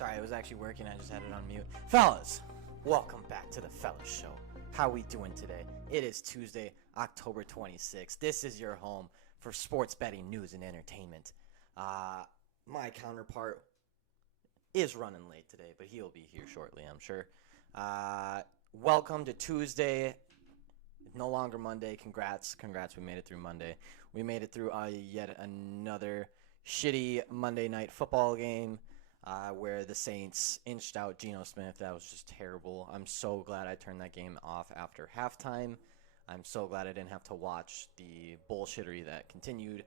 Sorry, it was actually working. I just had it on mute. Fellas, welcome back to the Fellas Show. How we doing today? It is Tuesday, October 26th. This is your home for sports betting, news, and entertainment. My counterpart is running late today, but he'll be here shortly, I'm sure. Welcome to Tuesday. No longer Monday. Congrats. We made it through Monday. We made it through yet another shitty Monday night football game where the Saints inched out Geno Smith. That was just terrible. I'm so glad I turned that game off after halftime. I'm so glad I didn't have to watch the bullshittery that continued.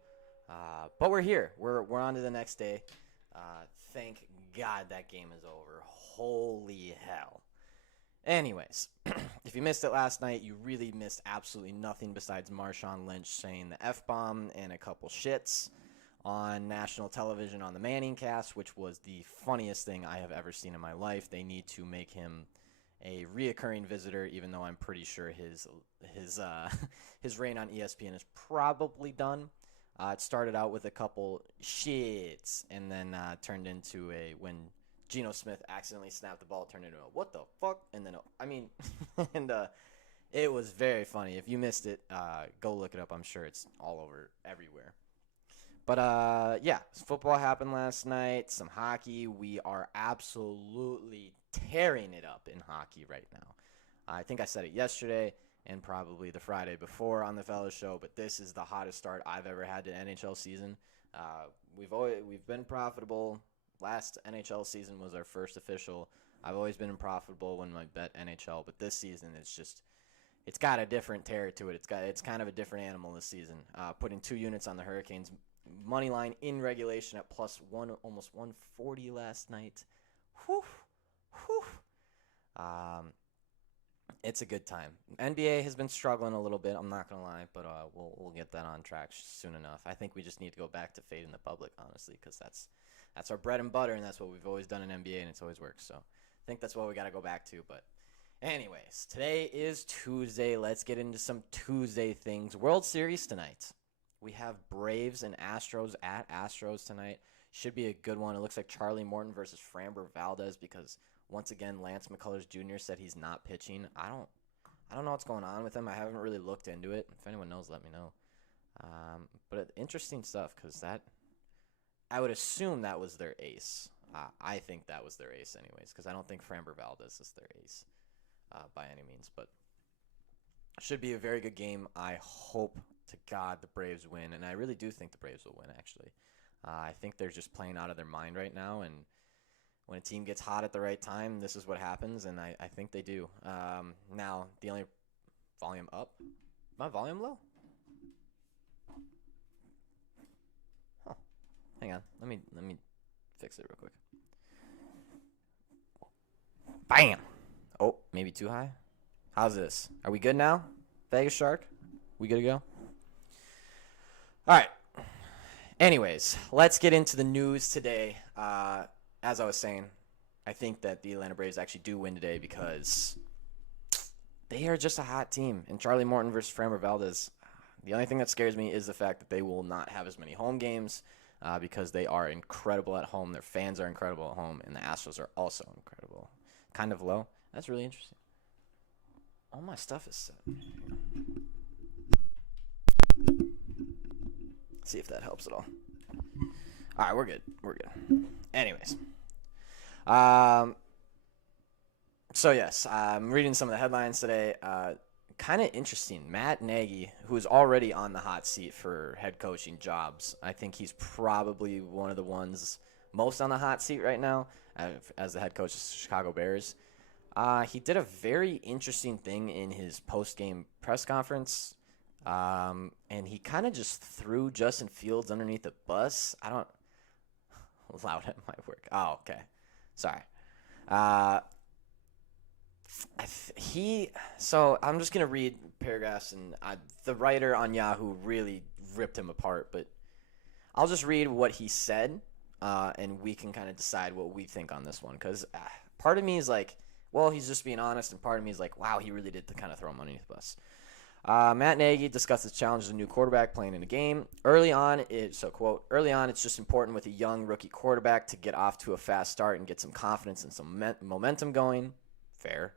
But we're here. We're on to the next day. Thank God that game is over. Holy hell. Anyways, if you missed it last night, you really missed absolutely nothing besides Marshawn Lynch saying the F-bomb and a couple shits on national television on the Manning cast, which was the funniest thing I have ever seen in my life. They need to make him a reoccurring visitor, even though I'm pretty sure his reign on ESPN is probably done. It started out with a couple shits and then turned into when Geno Smith accidentally snapped the ball, turned into a what the fuck, and then and it was very funny. If you missed it, go look it up. I'm sure it's all over everywhere. But yeah, football happened last night. Some hockey. We are absolutely tearing it up in hockey right now. I think I said it yesterday and probably the Friday before on the Fellas Show, but this is the hottest start I've ever had to NHL season. We've been profitable. Last NHL season was our first official. I've always been profitable when I bet NHL, but this season it's got a different tear to it. It's kind of a different animal this season. Putting 2 units on the Hurricanes money line in regulation at plus one, almost 140 last night. Whew. It's a good time. NBA has been struggling a little bit. I'm not gonna lie, but we'll get that on track soon enough. I think we just need to go back to fading the public, honestly, because that's our bread and butter, and that's what we've always done in NBA, and it's always worked. So I think that's what we got to go back to. But anyways, today is Tuesday. Let's get into some Tuesday things. World Series tonight. We have Braves and Astros at Astros tonight. Should be a good one. It looks like Charlie Morton versus Framber Valdez because, once again, Lance McCullers Jr. said he's not pitching. I don't know what's going on with him. I haven't really looked into it. If anyone knows, let me know. But interesting stuff because I would assume that was their ace. I think that was their ace anyways because I don't think Framber Valdez is their ace by any means. But should be a very good game. I hope to God the Braves win, and I really do think the Braves will win, actually. I think they're just playing out of their mind right now, and when a team gets hot at the right time, this is what happens, and I think they do. Now, the only volume up. My volume low? Huh. Hang on. Let me fix it real quick. Bam! Oh, maybe too high? How's this? Are we good now? Vegas Shark? We good to go? All right. Anyways, let's get into the news today. As I was saying, I think that the Atlanta Braves actually do win today because they are just a hot team. And Charlie Morton versus Framber Valdez, the only thing that scares me is the fact that they will not have as many home games because they are incredible at home. Their fans are incredible at home, and the Astros are also incredible. Kind of low. That's really interesting. All my stuff is set. See if that helps at all. All right, we're good. Anyways. So, yes, I'm reading some of the headlines today. Kind of interesting. Matt Nagy, who is already on the hot seat for head coaching jobs, I think he's probably one of the ones most on the hot seat right now as the head coach of the Chicago Bears. He did a very interesting thing in his post-game press conference. And he kind of just threw Justin Fields underneath the bus. Loud at my work. Oh, okay. Sorry. So I'm just going to read paragraphs, and the writer on Yahoo really ripped him apart, but I'll just read what he said, and we can kind of decide what we think on this one, because part of me is like, well, he's just being honest, and part of me is like, wow, he really did kind of throw him underneath the bus. Matt Nagy discussed his challenge as a new quarterback playing in a game. Early on, early on, it's just important with a young rookie quarterback to get off to a fast start and get some confidence and some momentum going. Fair.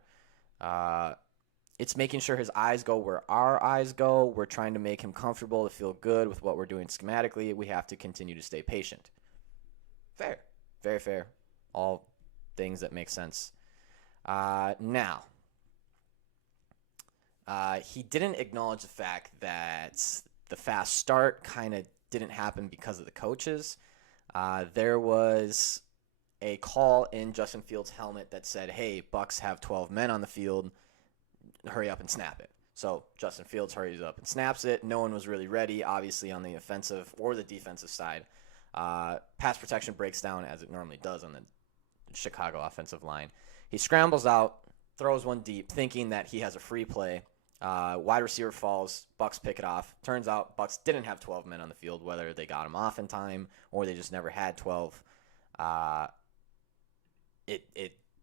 It's making sure his eyes go where our eyes go. We're trying to make him comfortable to feel good with what we're doing schematically. We have to continue to stay patient. Fair. Very fair. All things that make sense. Now, he didn't acknowledge the fact that the fast start kind of didn't happen because of the coaches. There was a call in Justin Fields' helmet that said, hey, Bucks have 12 men on the field. Hurry up and snap it. So Justin Fields hurries up and snaps it. No one was really ready, obviously, on the offensive or the defensive side. Pass protection breaks down as it normally does on the Chicago offensive line. He scrambles out, throws one deep, thinking that he has a free play. Wide receiver falls. Bucks pick it off. Turns out Bucks didn't have 12 men on the field, whether they got him off in time or they just never had 12. They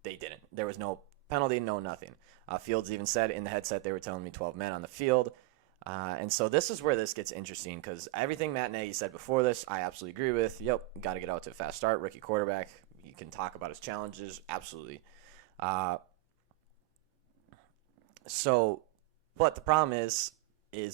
didn't. There was no penalty, no nothing. Fields even said in the headset they were telling me 12 men on the field. And so this is where this gets interesting because everything Matt Nagy said before this, I absolutely agree with. Yep, got to get out to a fast start. Rookie quarterback. You can talk about his challenges. Absolutely. But the problem is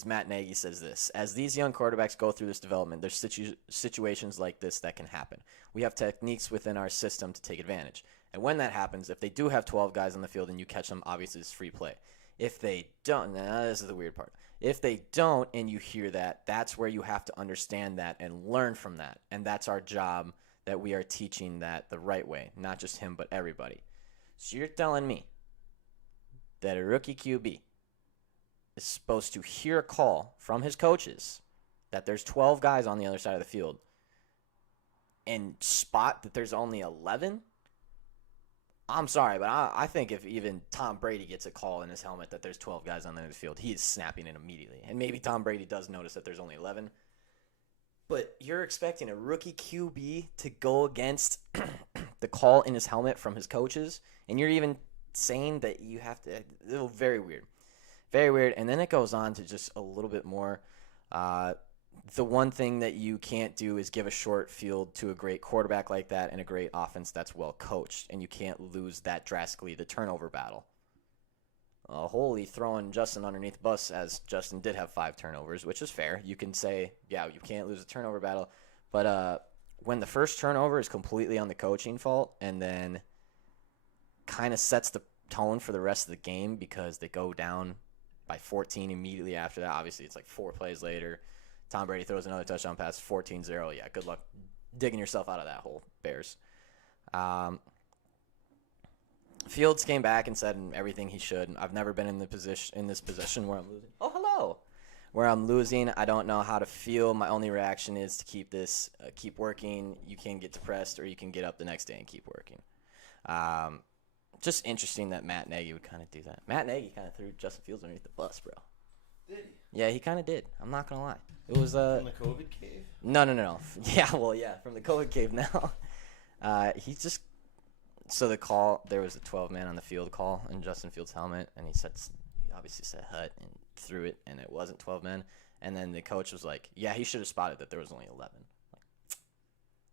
Matt Nagy says this. As these young quarterbacks go through this development, there's situations like this that can happen. We have techniques within our system to take advantage. And when that happens, if they do have 12 guys on the field and you catch them, obviously it's free play. If they don't, this is the weird part. If they don't and you hear that, that's where you have to understand that and learn from that. And that's our job, that we are teaching that the right way, not just him, but everybody. So you're telling me that a rookie QB is supposed to hear a call from his coaches that there's 12 guys on the other side of the field and spot that there's only 11? I'm sorry, but I think if even Tom Brady gets a call in his helmet that there's 12 guys on the other field, he's snapping it immediately. And maybe Tom Brady does notice that there's only 11. But you're expecting a rookie QB to go against the call in his helmet from his coaches, and you're even saying that you have to – very weird. Very weird. And then it goes on to just a little bit more. The one thing that you can't do is give a short field to a great quarterback like that and a great offense that's well coached, and you can't lose that drastically, the turnover battle. Holy throwing Justin underneath the bus, as Justin did have 5 turnovers, which is fair. You can say, yeah, you can't lose a turnover battle. But when the first turnover is completely on the coaching fault and then kind of sets the tone for the rest of the game because they go down by 14 immediately after that. Obviously, it's like 4 plays later. Tom Brady throws another touchdown pass, 14-0. Yeah, good luck digging yourself out of that hole, Bears. Fields came back and said everything he should. I've never been in this position where I'm losing. Oh, hello. Where I'm losing, I don't know how to feel. My only reaction is to keep working. You can get depressed, or you can get up the next day and keep working. Just interesting that Matt Nagy would kind of do that. Matt Nagy kind of threw Justin Fields underneath the bus, bro. Did he? Yeah, he kind of did. I'm not gonna lie. It was from the COVID cave. No. Yeah, well, yeah, from the COVID cave. Now, he just the call. There was a 12-man on the field call in Justin Fields' helmet, and he obviously said hut and threw it, and it wasn't 12 men. And then the coach was like, "Yeah, he should have spotted that there was only 11." Like,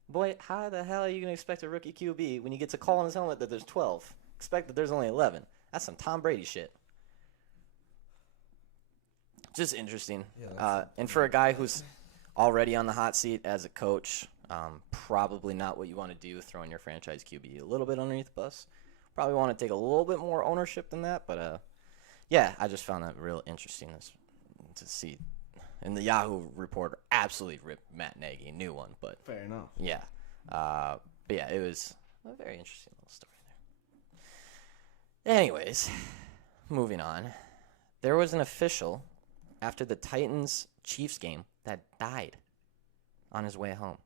boy, how the hell are you gonna expect a rookie QB when you get to call on his helmet that there's 12? Expect that there's only 11. That's some Tom Brady shit. Just interesting. Yeah, and for a guy who's already on the hot seat as a coach, probably not what you want to do, throwing your franchise QB a little bit underneath the bus. Probably want to take a little bit more ownership than that. But, yeah, I just found that real interesting to see. And the Yahoo reporter absolutely ripped Matt Nagy a new one. But fair enough. Yeah. But, yeah, it was a very interesting little story there. Anyways, moving on. There was an official after the Titans-Chiefs game that died on his way home.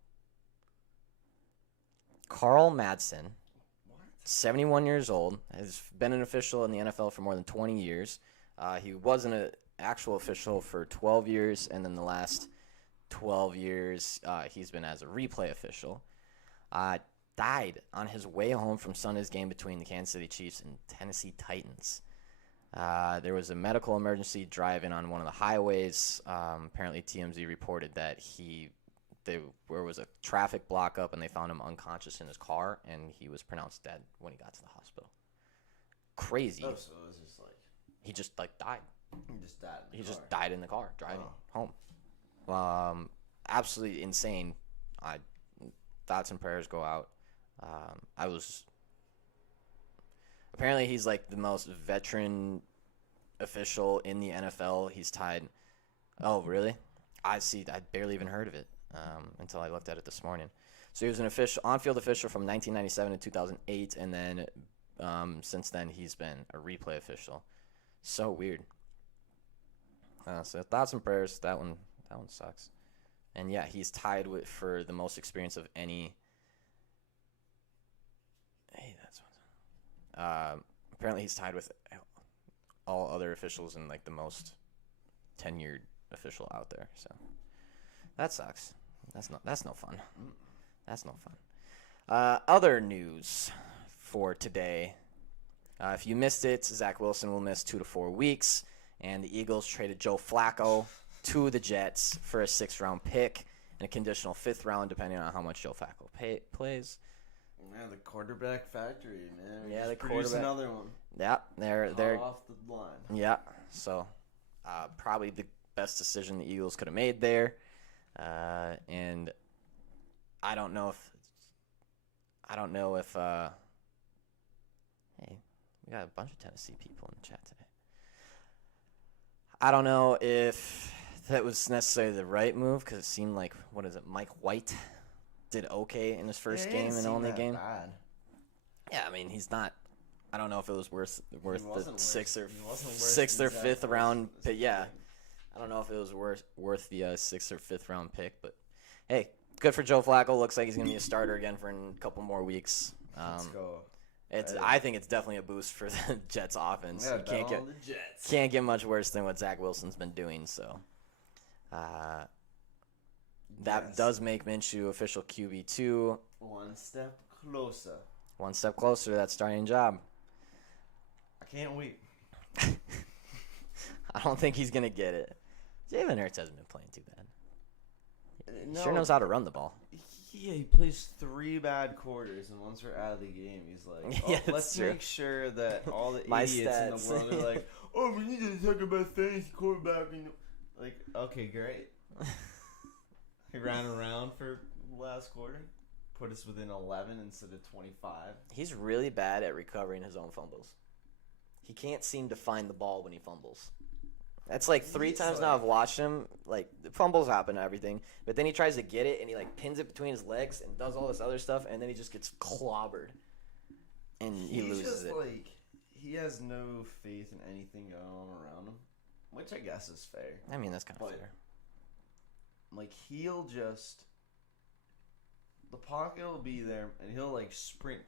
Carl Madsen, 71 years old, has been an official in the NFL for more than 20 years. He was an actual official for 12 years, and then the last 12 years he's been as a replay official. Died on his way home from Sunday's game between the Kansas City Chiefs and Tennessee Titans. There was a medical emergency driving on one of the highways. Apparently, TMZ reported that there was a traffic block up, and they found him unconscious in his car, and he was pronounced dead when he got to the hospital. Crazy. Oh, so it was just like He just died. he just died. He just died in the car driving home. Absolutely insane. Thoughts and prayers go out. Apparently he's like the most veteran official in the NFL. He's tied. Oh, really? I barely even heard of it until I looked at it this morning. So he was an on-field official from 1997 to 2008, and then since then he's been a replay official. So weird. So thoughts and prayers. That one sucks. And yeah, he's tied for the most experience of any. Hey, that's one. Apparently, he's tied with all other officials and like the most tenured official out there. So that sucks. That's no fun. That's no fun. Other news for today. If you missed it, Zach Wilson will miss 2 to 4 weeks, and the Eagles traded Joe Flacco to the Jets for a 6th-round pick and a conditional 5th round, depending on how much Joe Flacco plays. Yeah, the quarterback factory, man. Yeah, the quarterback. Another one. Yeah, they're off the line. Yeah, so probably the best decision the Eagles could have made there, and I don't know if. Hey, we got a bunch of Tennessee people in the chat today. I don't know if that was necessarily the right move because it seemed like, Mike White did okay in his first game and only game. Bad. Yeah, I mean, he's not. I don't know if it was worth the 6th or 5th round pick. Yeah, I don't know if it was worth the 6th or 5th round pick, but hey, good for Joe Flacco. Looks like he's gonna be a starter again for a couple more weeks. Let's go. I think it's definitely a boost for the Jets offense. Yeah, You can't get much worse than what Zach Wilson's been doing. So that does make Minshew official QB2. One step closer. One step closer to that starting job. I can't wait. I don't think he's gonna get it. Jalen Hurts hasn't been playing too bad. He sure knows how to run the ball. Yeah, he plays 3 bad quarters, and once we're out of the game, he's like, Yeah, let's make sure that all the My idiots stats. in the world are like, oh, we need to talk about fantasy quarterbacking. Like, okay, great. He ran around for last quarter, put us within 11 instead of 25. He's really bad at recovering his own fumbles. He can't seem to find the ball when he fumbles. That's like 3 times now I've watched him. Like, the fumbles happen and everything, but then he tries to get it and he like pins it between his legs and does all this other stuff, and then he just gets clobbered and he loses just, it. Like, he has no faith in anything going on around him, which I guess is fair. I mean, that's kind of fair. Like, he'll just, the pocket will be there and he'll like sprint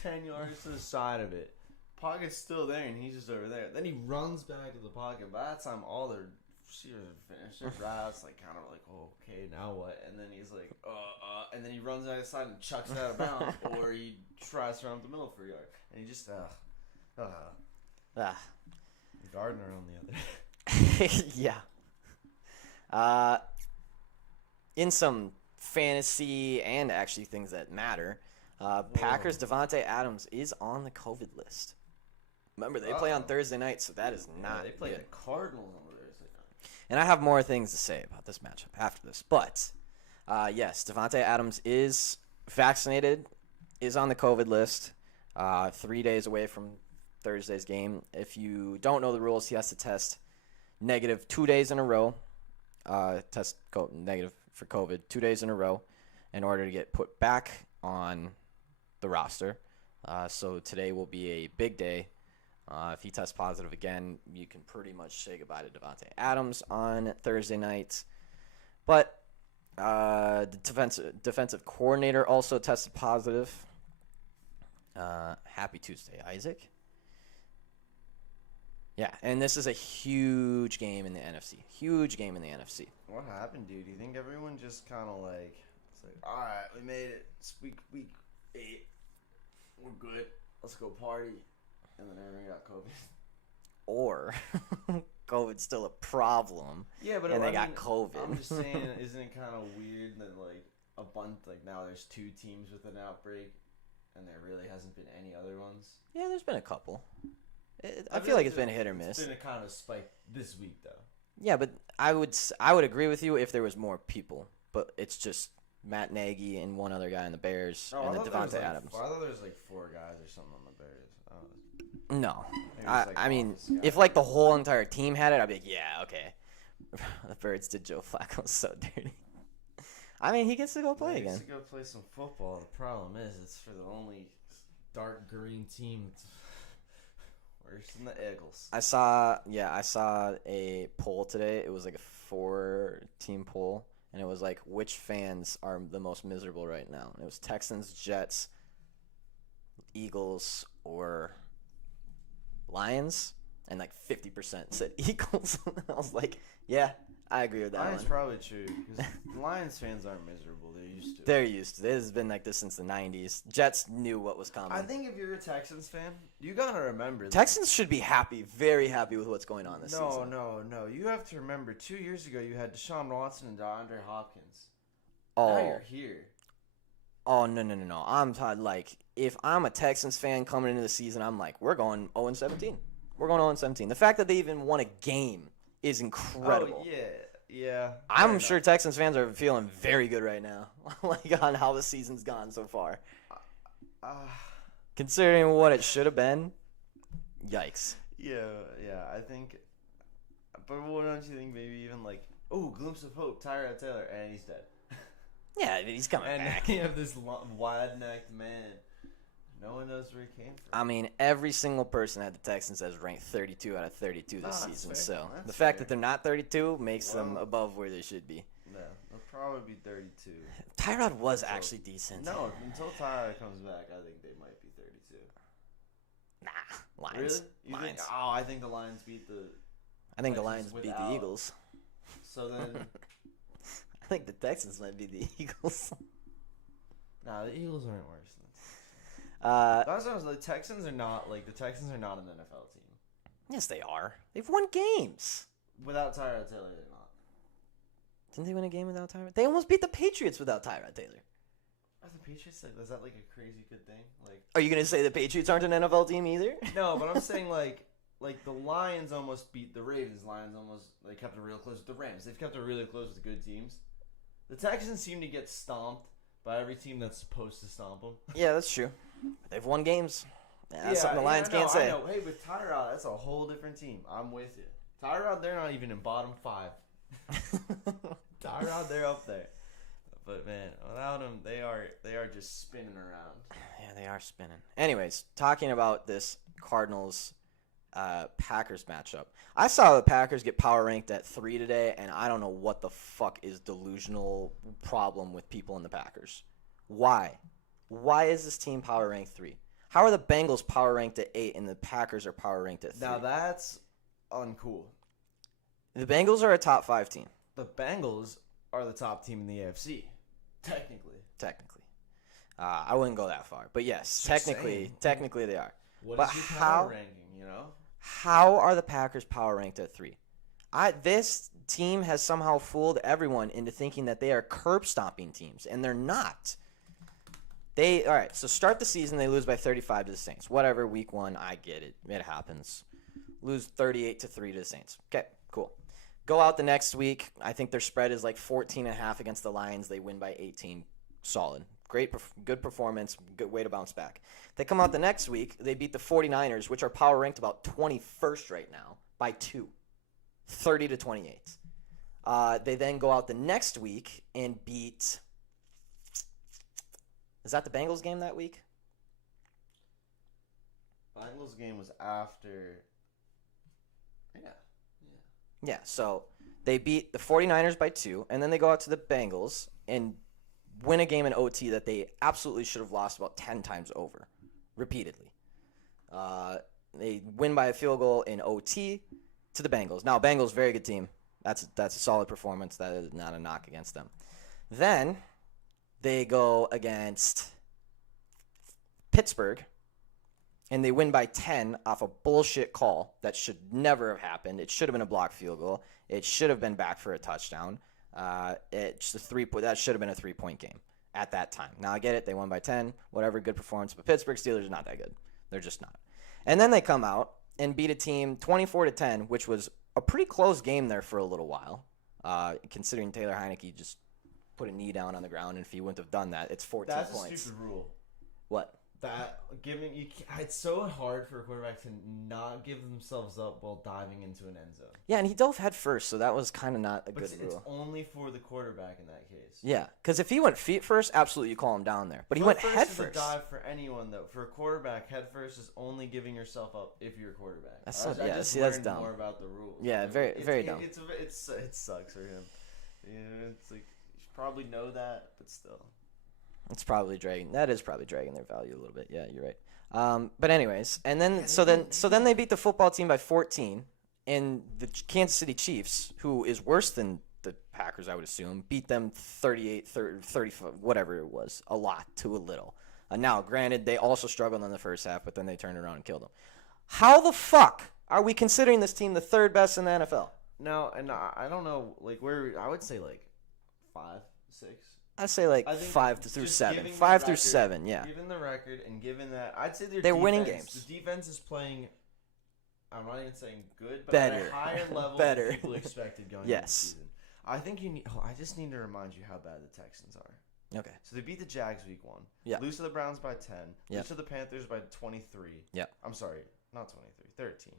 10 yards to the side of it. Pocket's still there and he's just over there. Then he runs back to the pocket. By that time, all their receivers have finished their routes. Like, kind of like, oh, okay, now what? And then he's like, and then he runs out of side and chucks it out of bounds, or he tries to run up the middle for a yard, and he just Gardner on the other. Yeah. In some fantasy and actually things that matter, Packers Devontae Adams is on the COVID list. Remember, they play on Thursday night, so that is not They play good. the Cardinals on Thursday night. And I have more things to say about this matchup after this. But, yes, Devontae Adams is vaccinated, is on the COVID list, 3 days away from Thursday's game. If you don't know the rules, he has to test negative 2 days in a row, negative for COVID 2 days in a row in order to get put back on the roster. So today will be a big day. If he tests positive again, you can pretty much say goodbye to Devontae Adams on Thursday night. But the defensive coordinator also tested positive. Happy Tuesday, Isaac. Yeah, and this is a huge game in the NFC. Huge game in the NFC. What happened, dude? Do you think everyone just kind of like, it's like, all right, we made it. It's week 8. We're good. Let's go party. And then everyone got COVID. or COVID's still a problem. Yeah, but and they got COVID. I'm just saying, isn't it kind of weird that like a bunch now there's 2 teams with an outbreak, and there really hasn't been any other ones? Yeah, there's been a couple. I feel like it's been hit or miss. It's been a kind of spike this week though. Yeah, but I would agree with you if there was more people, but it's just Matt Nagy and one other guy in the Bears and then Devontae Adams. I thought there was like 4 guys or something on the Bears. No, I mean, if like the whole entire team had it, I'd be like, yeah, okay. The Birds did Joe Flacco so dirty. I mean, he gets to go play again. He gets to go play some football. The problem is, it's for the only dark green team that's worse than the Eagles. I saw a poll today. It was like a 4-team poll, and it was like, which fans are the most miserable right now? And it was Texans, Jets, Eagles, or Lions, and like 50% said Eagles. I was like, yeah, I agree with that. Lions probably true, because Lions fans aren't miserable. They're used to it. They're used to it. This has been like this since the 90s. Jets knew what was coming. I think if you're a Texans fan, you gotta remember Texans should be happy, very happy with what's going on this season. No. You have to remember, 2 years ago you had Deshaun Watson and DeAndre Hopkins. Oh, now you're here. Oh, no. I'm talking like, if I'm a Texans fan coming into the season, I'm like, we're going 0-17. We're going 0-17. The fact that they even won a game is incredible. Oh, yeah. I'm sure Texans fans are feeling very good right now, like on how the season's gone so far. Considering what it should have been, yikes. Yeah, I think. But what don't you think? Maybe even like, glimpse of hope. Tyrod Taylor, and he's dead. Yeah, he's coming back. And you have this wide-necked man. No one knows where he came from. I mean, every single person at the Texans has ranked 32 out of 32 this season. Fair. So That's the fact fair. that they're not 32 makes them above where they should be. No, they'll probably be 32. Tyrod was actually decent. No, until Tyrod comes back, I think they might be 32. Nah, Lions. Really? Lions. I think the Lions beat the. I think the Texans Lions beat the Eagles. So then. I think the Texans might be the Eagles. Nah, the Eagles aren't worse than. That's what I was like. The Texans are not an NFL team. Yes, they are. They've won games. Without Tyrod Taylor, they're not. Didn't they win a game without Tyrod? They almost beat the Patriots without Tyrod Taylor. Are the Patriots is that like a crazy good thing? Like, are you gonna say the Patriots aren't an NFL team either? No, but I'm saying like the Lions almost beat the Ravens. They kept it real close with the Rams. They've kept it really close with the good teams. The Texans seem to get stomped by every team that's supposed to stomp them. Yeah, that's true. They've won games. That's something the Lions can't say. I know. Hey, with Tyrod, that's a whole different team. I'm with you. Tyrod, they're not even in bottom 5. Tyrod, they're up there. But man, without him, they are just spinning around. Yeah, they are spinning. Anyways, talking about this Cardinals Packers matchup. I saw the Packers get power ranked at 3 today, and I don't know what the fuck is delusional problem with people in the Packers. Why? Why is this team power ranked 3? How are the Bengals power ranked at 8 and the Packers are power ranked at 3? Now that's uncool. The Bengals are a top 5 team. The Bengals are the top team in the AFC. Technically. I wouldn't go that far. But yes, technically they are. What but is your power ranking, you know? How are the Packers power ranked at 3? This team has somehow fooled everyone into thinking that they are curb stomping teams, and they're not. All right, so start the season, they lose by 35 to the Saints. Whatever, week 1, I get it. It happens. Lose 38-3 to the Saints. Okay, cool. Go out the next week. I think their spread is like 14.5 against the Lions. They win by 18. Solid. Good performance. Good way to bounce back. They come out the next week. They beat the 49ers, which are power ranked about 21st right now, by 2. 30-28. They then go out the next week and beat... Is that the Bengals game that week? Bengals game was after... Yeah, so they beat the 49ers by 2, and then they go out to the Bengals and win a game in OT that they absolutely should have lost about 10 times over, repeatedly. They win by a field goal in OT to the Bengals. Now, Bengals, very good team. That's a solid performance. That is not a knock against them. Then they go against Pittsburgh and they win by 10 off a bullshit call that should never have happened. It should have been a blocked field goal. It should have been back for a touchdown. That should have been a 3-point game at that time. Now I get it. They won by 10, whatever, good performance. But Pittsburgh Steelers are not that good. They're just not. And then they come out and beat a team 24-10, which was a pretty close game there for a little while, considering Taylor Heineke just put a knee down on the ground, and if he wouldn't have done that, it's 14 points. That's a stupid rule. What? It's so hard for a quarterback to not give themselves up while diving into an end zone. Yeah, and he dove head first, so that was kind of not a good rule. It's only for the quarterback in that case. Yeah, because if he went feet first, absolutely you call him down there. But he went head first. Is a dive for anyone though. For a quarterback, head first is only giving yourself up if you're a quarterback. That's dumb. More about the rules. Yeah, very dumb. It sucks for him. Yeah, it's like you should probably know that, but still. It's probably dragging. That is probably dragging their value a little bit. Yeah, you're right. But anyways, and then so then they beat the football team by 14, and the Kansas City Chiefs, who is worse than the Packers, I would assume, beat them 38, 35, whatever it was, a lot to a little. Now, granted, they also struggled in the first half, but then they turned around and killed them. How the fuck are we considering this team the third best in the NFL? No, and I don't know, like I would say like 5, 6. I'd say like 5 through 7. 5 through 7, yeah. Given the record and given that, I'd say they're winning games. The defense is playing, I'm not even saying good, but better. at a higher level better. than people expected going into the season. I think I just need to remind you how bad the Texans are. Okay. So they beat the Jags week 1. Yeah. Lose to the Browns by 10. Yeah. Lose to the Panthers by 23. Yeah. I'm sorry, not 23, 13.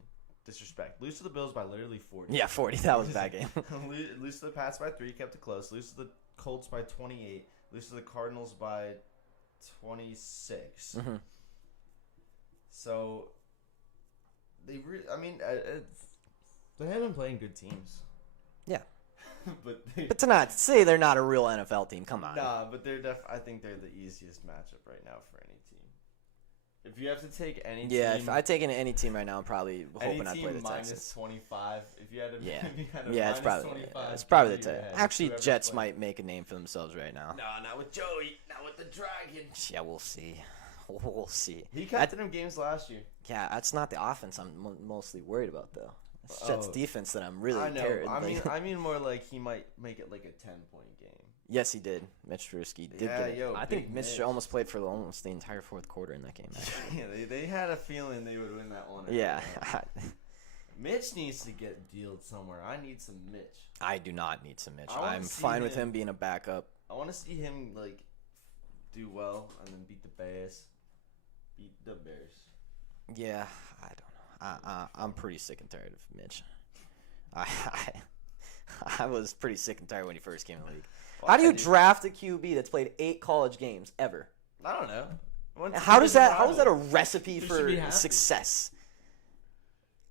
Disrespect. Lose to the Bills by literally 40. Yeah, 40. That was a bad game. Lose to the Pats by 3, kept it close. Lose to the Colts by 28. Lose to the Cardinals by 26. Mm-hmm. So, they have been playing good teams. Yeah. but to not say they're not a real NFL team, come on. Nah, but I think they're the easiest matchup right now for any team. If you have to take any team... Yeah, if I take any team right now, I'm probably hoping I play the minus Texans. 25. If you had to... Yeah, it's probably the Texans. Actually, Jets might make a name for themselves right now. No, not with Joey. Not with the Dragon. Yeah, we'll see. We'll see. He kept them games last year. Yeah, that's not the offense I'm mostly worried about, though. It's Jets' defense that I'm really terrified. I mean more like he might make it like a 10-point game. Yes, he did. Mitch Trubisky did get it. I think Mitch almost played for almost the entire fourth quarter in that game. Yeah, they had a feeling they would win that one. Yeah. Mitch needs to get dealed somewhere. I need some Mitch. I do not need some Mitch. I'm fine with him being a backup. I want to see him like do well and then beat the Bears. Yeah, I don't know. I'm pretty sick and tired of Mitch. I was pretty sick and tired when he first came in the league. How do you draft a QB that's played 8 college games ever? I don't know. How is that a recipe for success?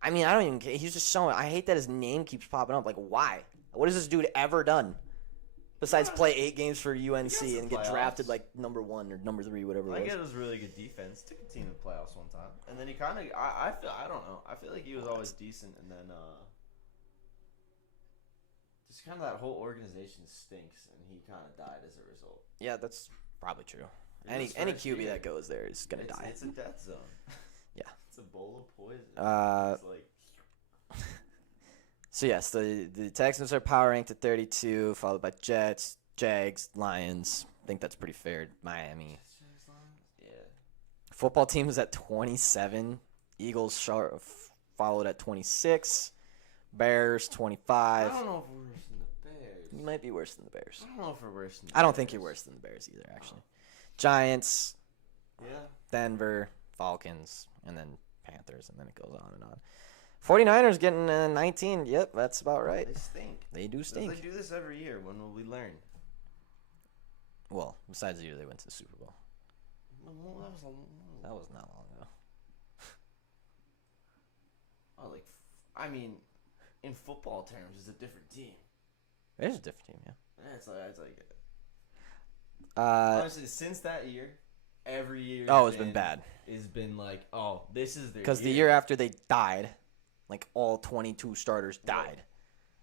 I mean, I don't even care. He's just showing. I hate that his name keeps popping up. Like, why? What has this dude ever done besides play 8 games for UNC and get drafted like number 1 or number 3, whatever it was? I get it was really good defense. Took a team to the playoffs one time, and then he kind of. I don't know. I feel like he was always decent, and then just kind of that whole organization stinks, and he kind of died as a result. Yeah, that's probably true. Any QB that goes there is gonna die. It's a death zone. Yeah, it's a bowl of poison. It's like. So yes, the Texans are power ranked at 32, followed by Jets, Jags, Lions. I think that's pretty fair. Miami. Yeah. Football team is at 27. Eagles followed at 26. Bears 25. I don't know if we're worse than the Bears. You might be worse than the Bears. I don't know if we're worse than the Bears. I don't think you're worse than the Bears either, actually. Giants. Yeah. Denver, Falcons, and then Panthers, and then it goes on and on. 49ers getting 19. Yep, that's about right. They stink. They do stink. They do this every year. When will we learn? Well, besides the year they went to the Super Bowl. Well, that was not long ago. I mean, in football terms, it's a different team. It is a different team, yeah. Yeah, it's like honestly, since that year, every year. It's been bad. It's been like, this is their. Because the year after they died, like all 22 starters died,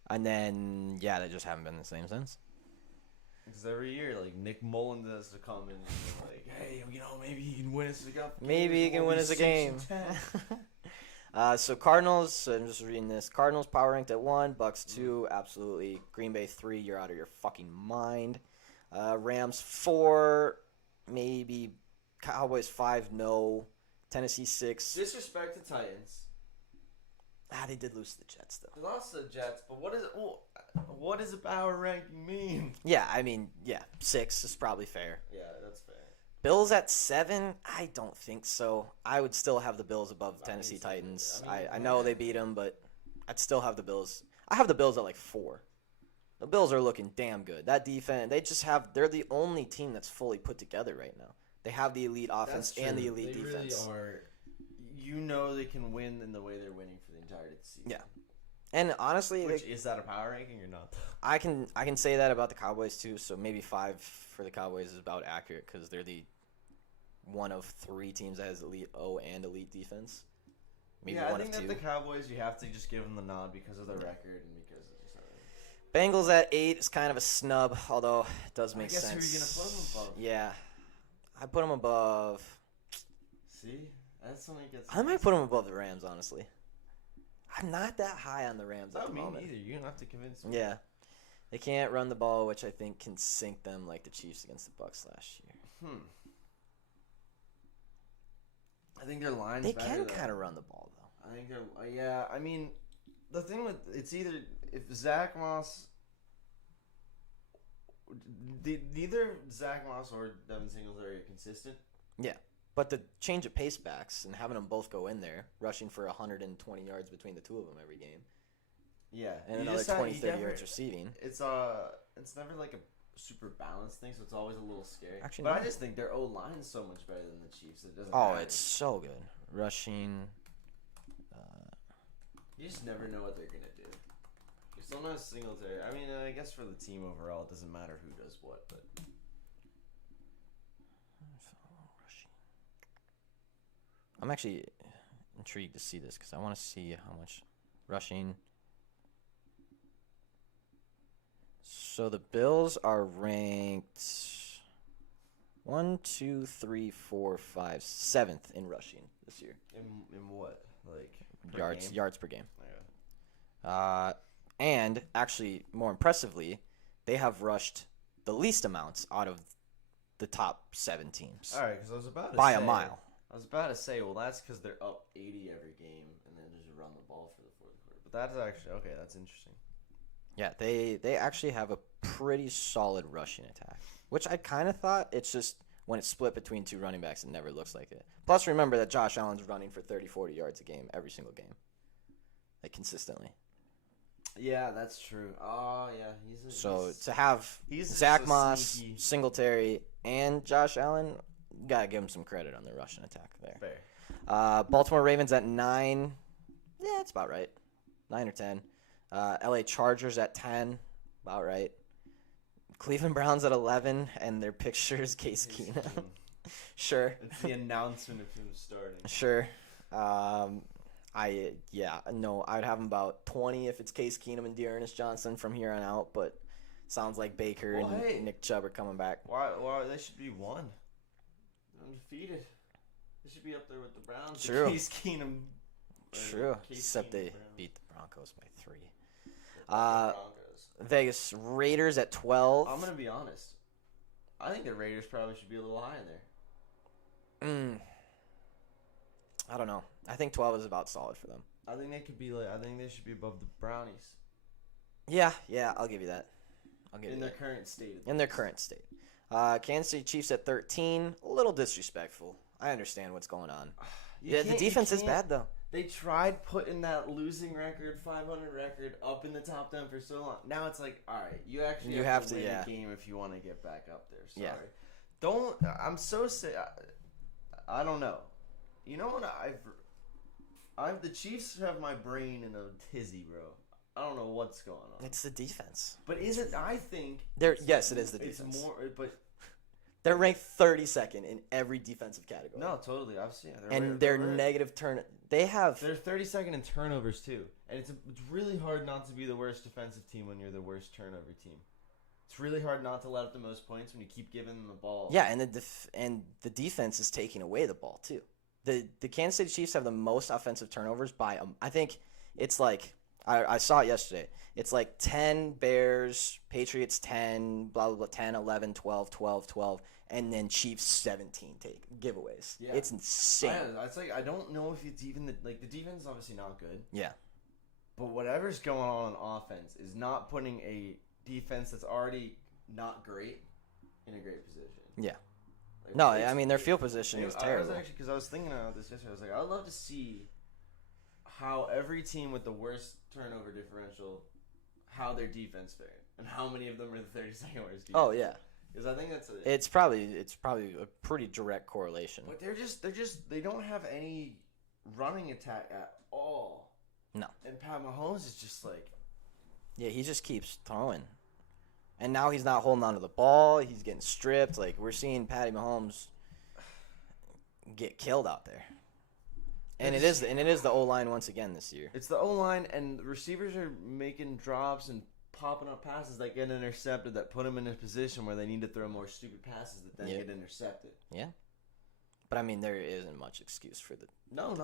and then they just haven't been the same since. Because every year, like, Nick Mullins has to come in and be like, hey, maybe he can win us a cup. Maybe he can win us a game. So Cardinals, so I'm just reading this. Cardinals power ranked at 1, Bucks 2, absolutely. Green Bay 3, you're out of your fucking mind. Rams 4, maybe. Cowboys 5, no. Tennessee 6. Disrespect to Titans. They did lose to the Jets, though. They lost to the Jets, but what does a power ranking mean? Yeah, 6 is probably fair. Yeah, that's fair. Bills at 7? I don't think so. I would still have the Bills above the Tennessee Titans. I know they beat them, but I'd still have the Bills. I have the Bills at 4. The Bills are looking damn good. That defense, they're the only team that's fully put together right now. They have the elite offense and the elite defense. They really are. You know they can win in the way they're winning for the entire season. Yeah. And honestly, is that a power ranking or not? I can say that about the Cowboys too. So maybe 5 for the Cowboys is about accurate because they're the one of 3 teams that has elite and elite defense. Maybe I one think of 2. that the Cowboys, you have to just give them the nod because of their record and because of just Bengals at 8 is kind of a snub, although it does make sense. I guess who are you gonna put them above? Yeah, I put them above. See, that's something that gets. I might put them above the Rams, honestly. I'm not that high on the Rams at the moment. Neither. You're gonna have to convince me. Yeah, they can't run the ball, which I think can sink them like the Chiefs against the Bucs last year. I think their line's They better, can kind of run the ball though. I think they're. Yeah, I mean, the thing with it's either if Zach Moss. Neither Zach Moss or Devin Singletary are consistent. Yeah, but the change of pace backs and having them both go in there, rushing for 120 yards between the two of them every game. Yeah, and another 20, 30 yards receiving. It's never like a super balanced thing, so it's always a little scary. Actually, but no. I just think their O-line is so much better than the Chiefs. It doesn't. Oh, matter. it's so good. Rushing. You just never know what they're gonna do. Sometimes Singletary. I mean, I guess for the team overall, it doesn't matter who does what, but. I'm actually intrigued to see this because I want to see how much rushing. So the Bills are ranked 1, 2, 3, 4, 5, 7th in rushing this year. In what? Like yards per game. Okay. And actually, more impressively, they have rushed the least amounts out of the top 7 teams. All right, because I was about to by say, a mile. I was about to say, well, that's because they're up 80 every game, and then just run the ball for the fourth quarter. But that's actually okay. That's interesting. Yeah, they actually have a pretty solid rushing attack, which I kind of thought. It's just when it's split between 2 running backs, it never looks like it. Plus, remember that Josh Allen's running for 30, 40 yards a game every single game, consistently. Yeah, that's true. Oh, yeah. To have Zach Moss, Singletary, and Josh Allen, you gotta give him some credit on the rushing attack there. Fair. Baltimore Ravens at 9. Yeah, it's about right. 9 or 10. LA Chargers at 10. About right. Cleveland Browns at 11, and their picture is Case Keenum. Sure. It's the announcement of him starting. Sure. I would have him about 20 if it's Case Keenum and Dearness Johnson from here on out, but sounds like Baker and Nick Chubb are coming back. Why they should be 1. Undefeated. They should be up there with the Browns. True. Case Keenum. True. Except they beat the Broncos by 3. Broncos. Vegas Raiders at 12. I'm gonna be honest. I think the Raiders probably should be a little high in there. I don't know. I think 12 is about solid for them. I think they could be I think they should be above the Brownies. Yeah, I'll give you that. In their current state. In their current state. Kansas City Chiefs at 13. A little disrespectful. I understand what's going on. The defense is bad, though. They tried putting that losing record, 500 record, up in the top 10 for so long. Now it's like, all right, you actually have to win a game if you want to get back up there. Sorry. Yeah. I'm so sick. I don't know. You know what? The Chiefs have my brain in a tizzy, bro. I don't know what's going on. It's the defense. But is it? I think. Yes, it is the defense. It's more, but. They're ranked 32nd in every defensive category. No, totally. I've seen it. And they're negative turn. They're 32nd in turnovers too, and it's really hard not to be the worst defensive team when you're the worst turnover team. It's really hard not to let up the most points when you keep giving them the ball. Yeah, and the defense is taking away the ball too. The Kansas City Chiefs have the most offensive turnovers by I think it's like I saw it yesterday. It's like 10 Bears, Patriots 10, blah blah blah 10, 11, 12, 12, 12, and then Chiefs 17 giveaways. Yeah. It's insane. It's like I don't know if it's even the defense is obviously not good. Yeah. But whatever's going on offense is not putting a defense that's already not great in a great position. Yeah. No, I mean their field positioning is terrible. Because I was thinking about this yesterday. I was like, I'd love to see how every team with the worst turnover differential, how their defense fared, and how many of them are the 32nd worst defense. Oh yeah. Because I think it's probably a pretty direct correlation. But they don't have any running attack at all. No. And Pat Mahomes is just like... Yeah, he just keeps throwing. And now he's not holding on to the ball. He's getting stripped. Like, we're seeing Patty Mahomes get killed out there. And it is the O-line once again this year. It's the O-line, and the receivers are making drops and popping up passes that get intercepted that put them in a position where they need to throw more stupid passes that then get intercepted. Yeah. But, I mean, there isn't much excuse for the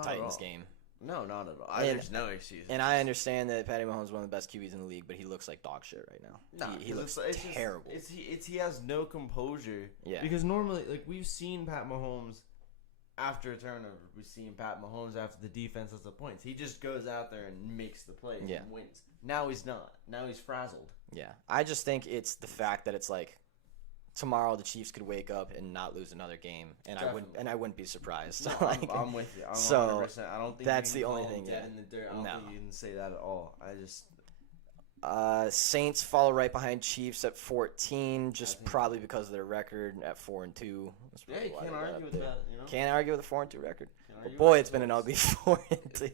Titans game. No, not at all. There's no excuse. And I understand that Patty Mahomes is one of the best QBs in the league, but he looks like dog shit right now. He looks terrible. He has no composure. Yeah. Because normally, like, we've seen Pat Mahomes after a turnover. We've seen Pat Mahomes after the defense has the points. He just goes out there and makes the plays and wins. Now he's not. Now he's frazzled. Yeah. I just think it's the fact that it's like, tomorrow the Chiefs could wake up and not lose another game, and I wouldn't be surprised. No, I'm with you. I'm 100%. I don't think that's the only thing. Dead in the dirt. I don't think you can say that at all. Saints follow right behind Chiefs at 14, probably because of their record at 4-2. You can't argue with that. You know? Can't argue with a 4-2 record. But boy, it's been an ugly 4-2.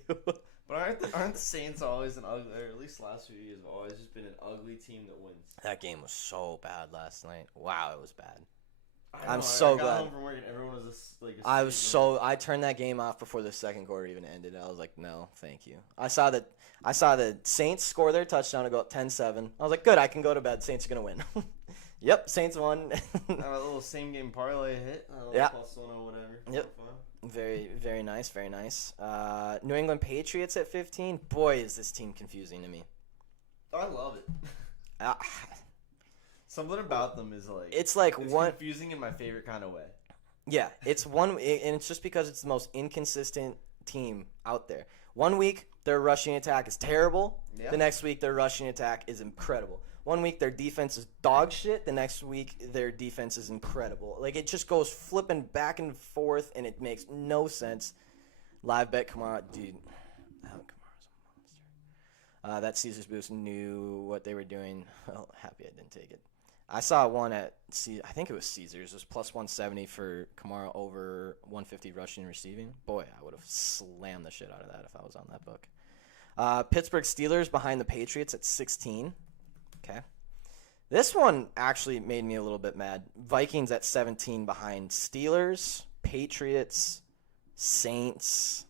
But aren't the Saints always an ugly, or at least the last few years, have always just been an ugly team that wins? That game was so bad last night. Wow, it was bad. I got home from work and everyone was I turned that game off before the second quarter even ended. I was like, no, thank you. I saw the Saints score their touchdown to go up 10-7. I was like, good, I can go to bed. Saints are gonna win. Yep, Saints won. A little same game parlay hit. Yeah. Plus one or whatever. Yep. Very, very nice, very nice. New England Patriots at 15. Boy, is this team confusing to me. I love it. Something about them is like... It's confusing in my favorite kind of way. Yeah, and it's just because it's the most inconsistent team out there. 1 week, their rushing attack is terrible. Yeah. The next week, their rushing attack is incredible. 1 week, their defense is dog shit. The next week, their defense is incredible. Like, it just goes flipping back and forth, and it makes no sense. Live bet Kamara, dude. Kamara's a monster. That Caesars Boost knew what they were doing. Well, happy I didn't take it. I saw one at, I think it was Caesars. It was plus 170 for Kamara over 150 rushing and receiving. Boy, I would have slammed the shit out of that if I was on that book. Pittsburgh Steelers behind the Patriots at 16. Okay. This one actually made me a little bit mad. Vikings at 17 behind Steelers, Patriots, Saints.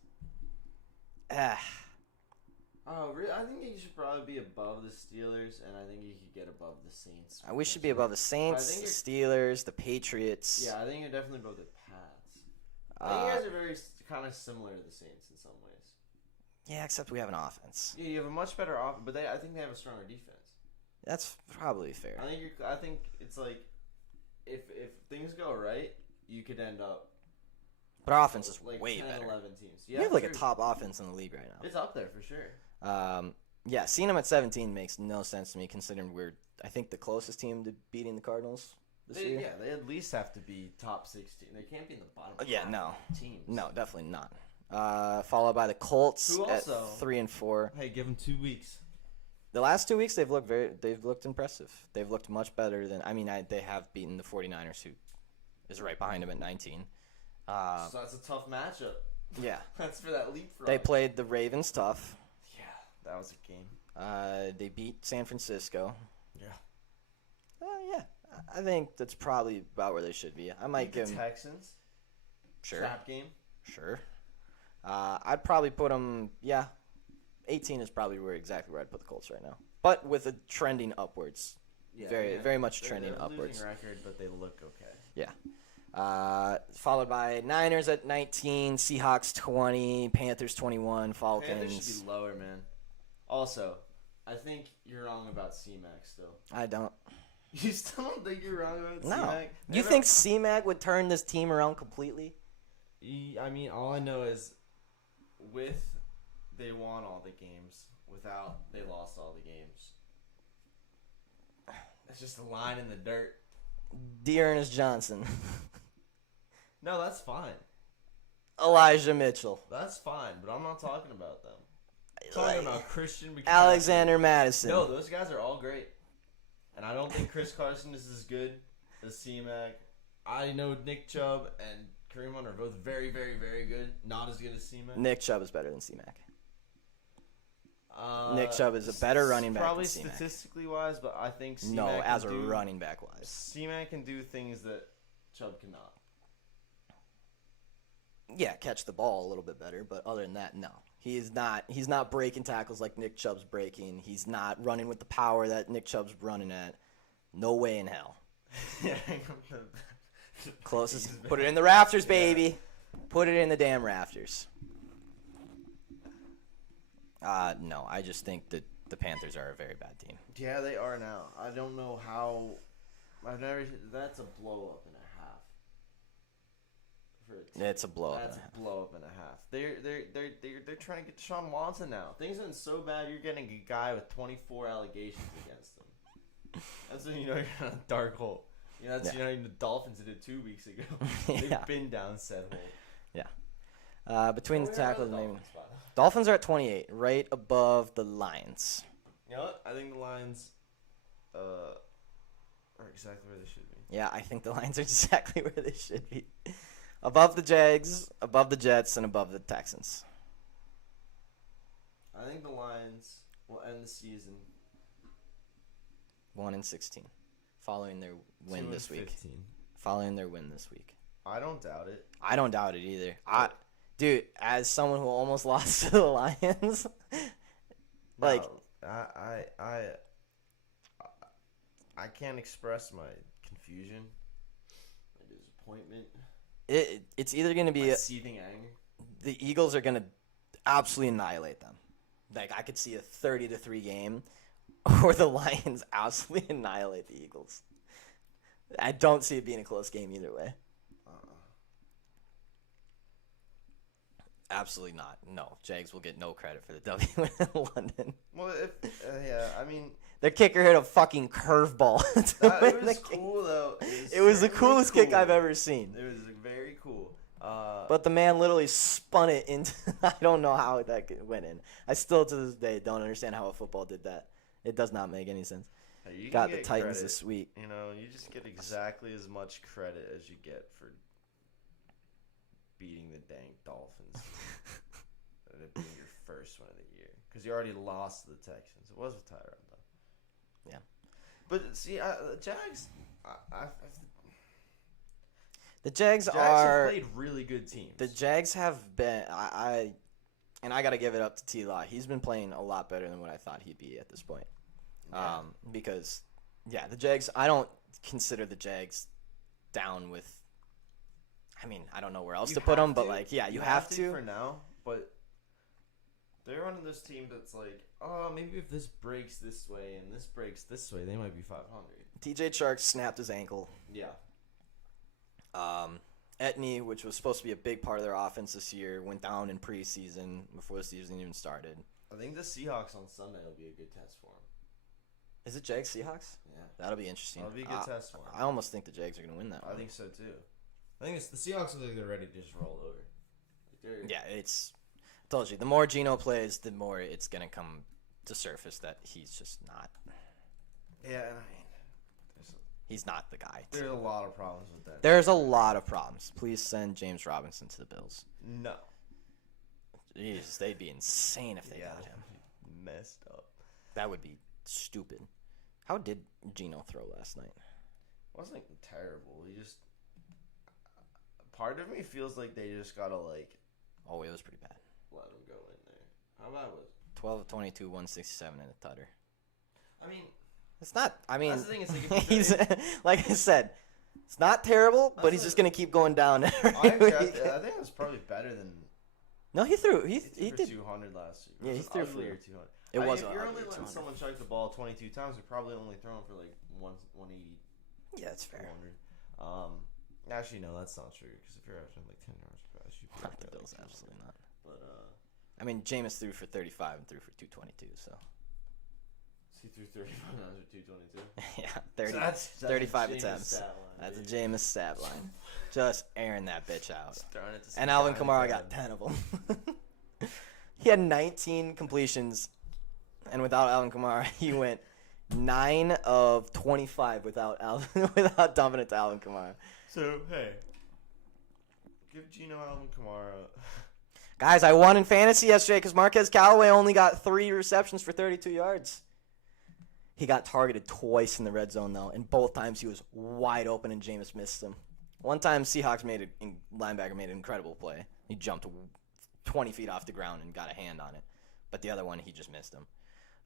Oh, really? I think you should probably be above the Steelers, and I think you could get above the Saints. We should be above the Saints, the Steelers, the Patriots. Yeah, I think you're definitely above the Pats. I think you guys are very kind of similar to the Saints in some ways. Yeah, except we have an offense. Yeah, you have a much better offense, but I think they have a stronger defense. That's probably fair. I think it's like if things go right, you could end up. But our offense is like way 10, better. 11 teams. Yeah, we have like a top offense in the league right now. It's up there for sure. Yeah, seeing them at 17 makes no sense to me, considering I think the closest team to beating the Cardinals this year. Yeah, they at least have to be top 16. They can't be in the bottom. Yeah, no teams. No, definitely not. Followed by the Colts at 3-4. Hey, give them 2 weeks. The last 2 weeks they've looked impressive. They've looked much better than they have beaten the 49ers, who is right behind them at 19. So that's a tough matchup. Yeah. That's for that leapfrog. They played the Ravens tough. Yeah, that was a game. They beat San Francisco. Yeah. Yeah. I think that's probably about where they should be. I might give them Texans. Sure. Trap game. Sure. I'd probably put them. Yeah. 18 is probably exactly where I'd put the Colts right now, but with a trending upwards. Yeah, very much they're trending a upwards. losing record, but they look okay. Yeah. Followed by Niners at 19, Seahawks 20, Panthers 21, Falcons. Panthers should be lower, man. Also, I think you're wrong about C-Mac still. I don't. You still don't think you're wrong about No. C-Mac? You think C-Mac would turn this team around completely? I mean, all I know is they won all the games. Without, they lost all the games. It's just a line in the dirt. Dearness Johnson. No, that's fine. Elijah Mitchell. That's fine, but I'm not talking about them. I'm talking about Christian McCaffrey. Alexander Madison. No, those guys are all great. And I don't think Chris Carson is as good as C-Mac. I know Nick Chubb and Kareem Hunt are both very, very, very good. Not as good as C-Mac. Nick Chubb is better than C-Mac. Nick Chubb is a better running back probably than C-Mac. Statistically wise, but I think C-Mac No, as a can do, running back wise. C-Mac can do things that Chubb cannot. Yeah, catch the ball a little bit better, but other than that, no. He's not breaking tackles like Nick Chubb's breaking. He's not running with the power that Nick Chubb's running at. No way in hell. Closest. Put it in the rafters, baby. Yeah. Put it in the damn rafters. No, I just think that the Panthers are a very bad team. Yeah, they are now. I don't know how. That's a blow up and a half. It's a blow up. That's a blow up and a half. They're trying to get Deshaun Watson now. Things have been so bad. You're getting a guy with 24 allegations against him. That's when you know you're in a dark hole. You know, you know the Dolphins did it 2 weeks ago. They've been down 7 holes. Yeah. Between the tackles and Dolphins are at 28, right above the Lions. You know what? I think the Lions are exactly where they should be. Yeah, I think the Lions are exactly where they should be. Above the Jags, above the Jets, and above the Texans. I think the Lions will end the season 1-16, following their win this week. 2-15. Following their win this week. I don't doubt it. I don't doubt it either. Dude, as someone who almost lost to the Lions, like no, I can't express my confusion, my disappointment. It's either going to be seething anger. The Eagles are going to absolutely annihilate them. Like I could see a 30-3 game, or the Lions absolutely annihilate the Eagles. I don't see it being a close game either way. Absolutely not. No, Jags will get no credit for the W in London. Well, yeah, I mean, their kicker hit a fucking curveball. It was cool though. It was the coolest kick I've ever seen. It was very cool. But the man literally spun it into. I don't know how that went in. I still to this day don't understand how a football did that. It does not make any sense. Hey, got the Titans this week. You know, you just get exactly as much credit as you get for beating the dang Dolphins. It being your first one of the year. Because you already lost to the Texans. It was with Tyrod, though. Yeah. But, see, the Jags... The Jags have played really good teams. The Jags have been... And I got to give it up to T-Law. He's been playing a lot better than what I thought he'd be at this point. Yeah. Because, yeah, the Jags... I don't consider the Jags down with... I mean, I don't know where else to put them, but, like, yeah, you have to. For now, but they're running this team that's like, oh, maybe if this breaks this way and this breaks this way, they might be 500. TJ Chark snapped his ankle. Yeah. Etney, which was supposed to be a big part of their offense this year, went down in preseason before the season even started. I think the Seahawks on Sunday will be a good test for them. Is it Jags Seahawks? Yeah. That'll be interesting. That'll be a good test for them. I almost think the Jags are going to win that one. I think so, too. I think the Seahawks look like they're ready to just roll over. Yeah, it's... I told you, the more Geno plays, the more it's going to come to surface that he's just not... Yeah, and I mean... He's not the guy. There's a lot of problems with that. There's a lot of problems. Please send James Robinson to the Bills. No. Jeez, they'd be insane if they got him. Messed up. That would be stupid. How did Geno throw last night? It wasn't terrible. He just... Part of me feels like they just gotta, like... Oh, it was pretty bad. Let him go in there. How bad was it? 12 of 22, 167 and a tutter. I mean... It's not. I mean, That's the thing. It's like if he's like I said, it's not terrible, but he's just gonna keep going down every week. I think it's probably better than. No, he threw. He for did 200 last year. Yeah, he threw for 200. It was. If you're only letting someone strike the ball 22 times, you're probably only throwing for like 180. Yeah, that's fair. 200. Actually, no, that's not true. Because if you're averaging like 10 yards per pass, you Not the Bills, absolutely not. But I mean, Jameis threw for 35 and threw for 222. So. he threw 35 yards or 222. Yeah, 30, So that's 35 a attempts. stat line, That's dude. a Jameis stat line. Just airing that bitch out. Just throwing it to some And Alvin guy Kamara in the got head. 10 of them. He had 19 completions, and without Alvin Kamara, he went 9 of 25 without without dumping it to Alvin Kamara. So, hey. Give Gino Alvin Kamara. Guys, I won in fantasy yesterday because Marquez Callaway only got 3 receptions for 32 yards. He got targeted twice in the red zone, though, and both times he was wide open and Jameis missed him. One time, Seahawks linebacker made an incredible play. He jumped 20 feet off the ground and got a hand on it. But the other one, he just missed him.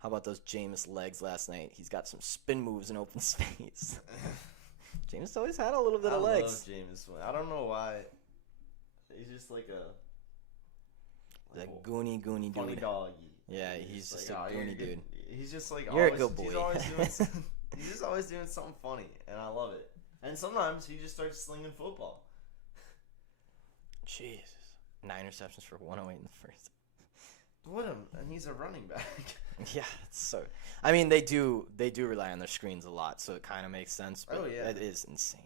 How about those Jameis legs last night? He's got some spin moves in open space. Jameis always had a little bit of legs. I love Jameis. I don't know why. He's just like a... The goony funny dude. dog. Yeah, he's just a goony dude. He's just like You're always, a good boy. He's just always doing something funny, and I love it. And sometimes he just starts slinging football. Jesus. 9 receptions for 108 in the first. And he's a running back. Yeah, it's so. I mean, they do rely on their screens a lot, so it kind of makes sense. But it is insane.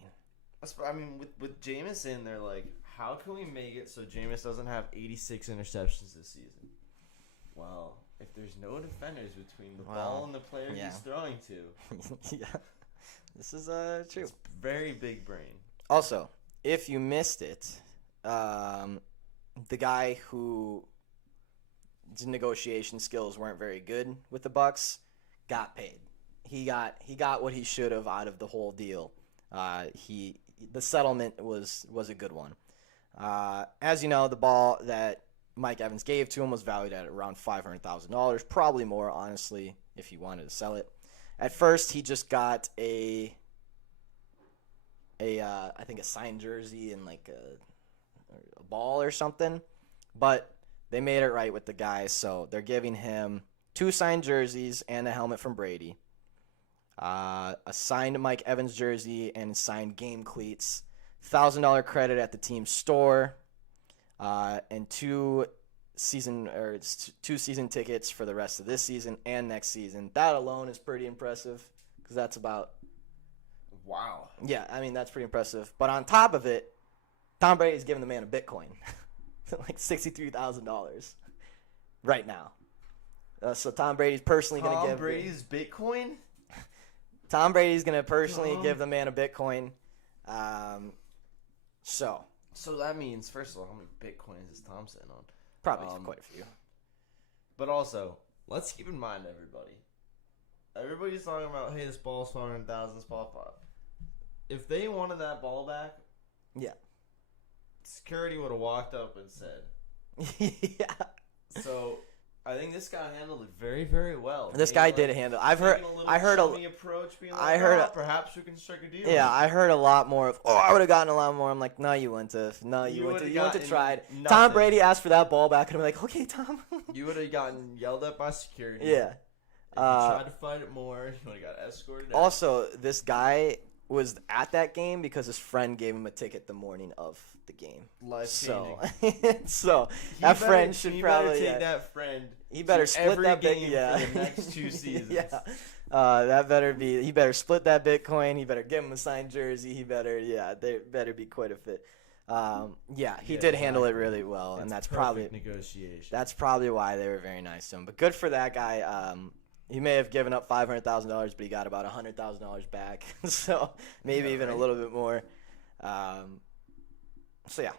I mean, with Jameis in, they're like, how can we make it so Jameis doesn't have 86 interceptions this season? Well, if there's no defenders between the ball and the player he's throwing to. Yeah, this is true. It's very big brain. Also, if you missed it, the guy whose negotiation skills weren't very good with the Bucks got paid. He got what he should have out of the whole deal. The settlement was a good one. As you know, the ball that Mike Evans gave to him was valued at around $500,000, probably more, honestly, if he wanted to sell it. At first, he just got I think a signed jersey and like a ball or something, but they made it right with the guy, so they're giving him 2 signed jerseys and a helmet from Brady, a signed Mike Evans jersey and signed game cleats, $1,000 credit at the team store, and 2 season tickets for the rest of this season and next season. That alone is pretty impressive because that's about. Wow. Yeah, I mean, that's pretty impressive. But on top of it, Tom Brady's giving the man a Bitcoin. Like $63,000 right now. So Tom Brady's personally going to give... Tom Brady's Bitcoin? Tom Brady's going to personally give the man a Bitcoin. So that means, first of all, how many Bitcoins is Tom sitting on? Probably quite a few. But also, let's keep in mind, everybody. Everybody's talking about, hey, this ball's 400,000, this ball 5. If they wanted that ball back, yeah, security would have walked up and said. Yeah. So I think this guy handled it very, very well. This guy did handle. I heard approach, being like, perhaps we can strike a deal. Yeah, I heard a lot more of. Oh, I would have gotten a lot more. I'm like, no, you wouldn't have. No, you wouldn't have tried. Nothing. Tom Brady asked for that ball back, and I'm like, okay, Tom. You would have gotten yelled at by security. Yeah. If you tried to fight it more, you would have got escorted out. Also, this guy was at that game because his friend gave him a ticket the morning of the game. Life-changing. So that friend should probably take that friend. He better split that game for the next 2 seasons. Yeah. That better be. He better split that Bitcoin. He better give him a signed jersey. He better. Yeah, there better be quite a fit. He did handle it really well, and that's probably negotiation. That's probably why they were very nice to him. But good for that guy. He may have given up $500,000, but he got about $100,000 back. So maybe even a little bit more. So yeah,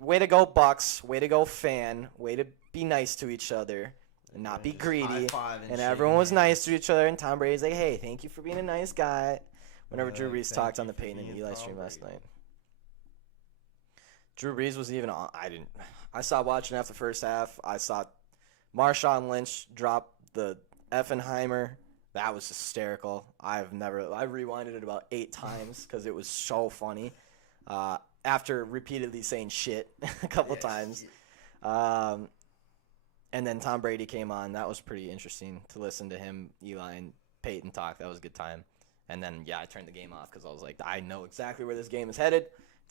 way to go Bucks. Way to go fan. Way to be nice to each other and not be greedy. And everyone was nice to each other. And Tom Brady's like, hey, thank you for being a nice guy. Whenever Drew Brees talked on the Peyton and Eli stream last night. Drew Brees was even on. I stopped watching after the first half. I saw Marshawn Lynch drop the Effenheimer That was hysterical. I rewinded it about 8 times because it was so funny. After repeatedly saying shit a couple times. And then Tom Brady came on. That was pretty interesting to listen to him, Eli, and Peyton talk. That was a good time. And then, I turned the game off because I was like, I know exactly where this game is headed.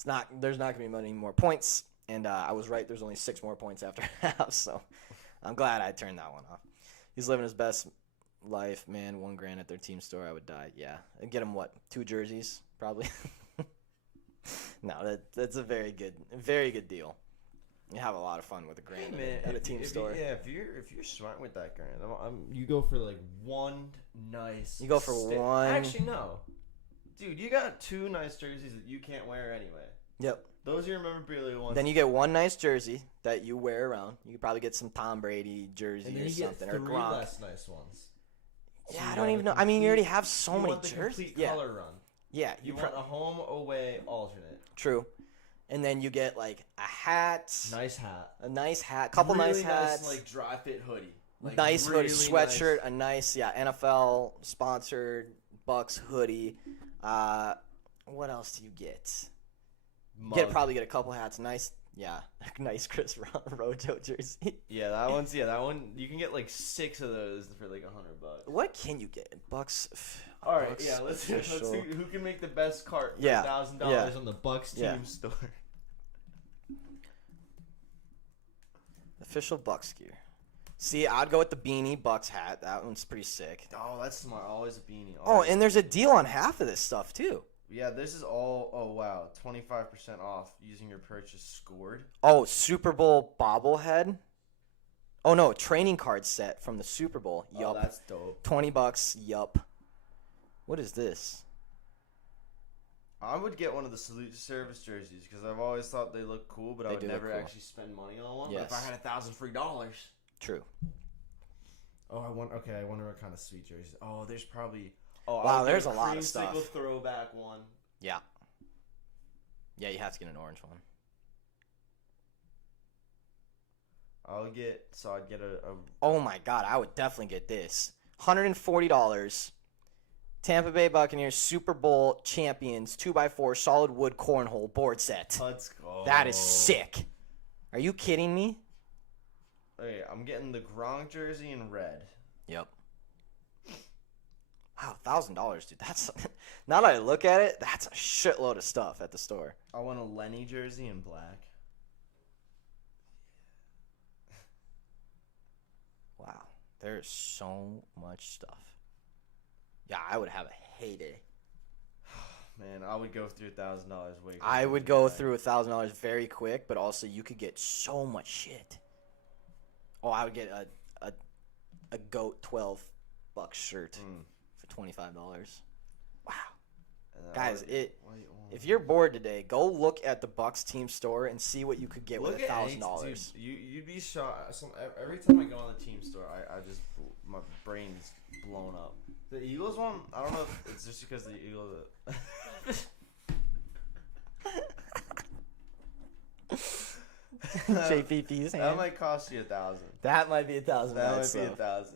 There's not going to be many more points. And I was right. There's only 6 more points after half. So I'm glad I turned that one off. He's living his best life, man. $1,000 at their team store, I would die. Yeah. I'd get him, 2 jerseys, probably? No, that's a very good deal. You have a lot of fun with $1,000 at a team store. If you're smart with that grand, you go for one nice. You go for one. Actually, no, dude, you got 2 nice jerseys that you can't wear anyway. Yep. Those are your memorabilia ones. Then you get 1 nice jersey that you wear around. You could probably get some Tom Brady jersey and then or you something, get 3 or Gronk. less nice ones. So I don't even know. I mean, you already have so many jerseys. Complete color run. Yeah, you want a home away alternate. True. And then you get a hat. Nice hat. A nice hat. Couple really nice hats. Nice, dry fit hoodie. Nice really hoodie, sweatshirt, nice. A nice, NFL sponsored Bucks hoodie. What else do you get? Probably get a couple hats. Nice, nice Chris Rojo jersey. That one. You can get 6 of those for $100. What can you get? Bucks. All right, let's see who can make the best cart for $1,000 on the Bucks team store. Official Bucks gear. See, I'd go with the beanie Bucks hat. That one's pretty sick. Oh, that's smart. Always a beanie. And there's a deal on half of this stuff too. Yeah, this is all. Oh wow, 25% off using your purchase scored. Oh, Super Bowl bobblehead. Oh no, training card set from the Super Bowl. Yup. Oh, that's dope. $20. Yup. What is this? I would get one of the Salute to Service jerseys because I've always thought they look cool, but I would never actually spend money on one. Yes. But if I had $1,000 free dollars. True. Oh, I wonder what kind of sweet jerseys. Oh, there's probably. Oh, wow, there's a lot of stuff. Creamsicle throwback one. Yeah. Yeah, you have to get an orange one. I'd get a. Oh my God, I would definitely get this. $140. Tampa Bay Buccaneers Super Bowl champions 2x4 solid wood cornhole board set. Let's go. That is sick. Are you kidding me? Okay, I'm getting the Gronk jersey in red. Yep. Wow, $1,000, dude. That's now that I look at it, that's a shitload of stuff at the store. I want a Lenny jersey in black. Wow, there's so much stuff. Yeah, I would have a heyday. Man, I would go through $1,000 way. I would go through $1,000 very quick, but also you could get so much shit. Oh, I would get a GOAT $12 shirt for $25. Wow, guys, if you're bored today, go look at the Bucks team store and see what you could get with $1,000. You'd be shocked. Every time I go on the team store, I just my brain's blown up. The Eagles one, I don't know if it's just because the Eagles. JPP's hand. That might cost you $1,000. That might be $1,000. That might be $1,000.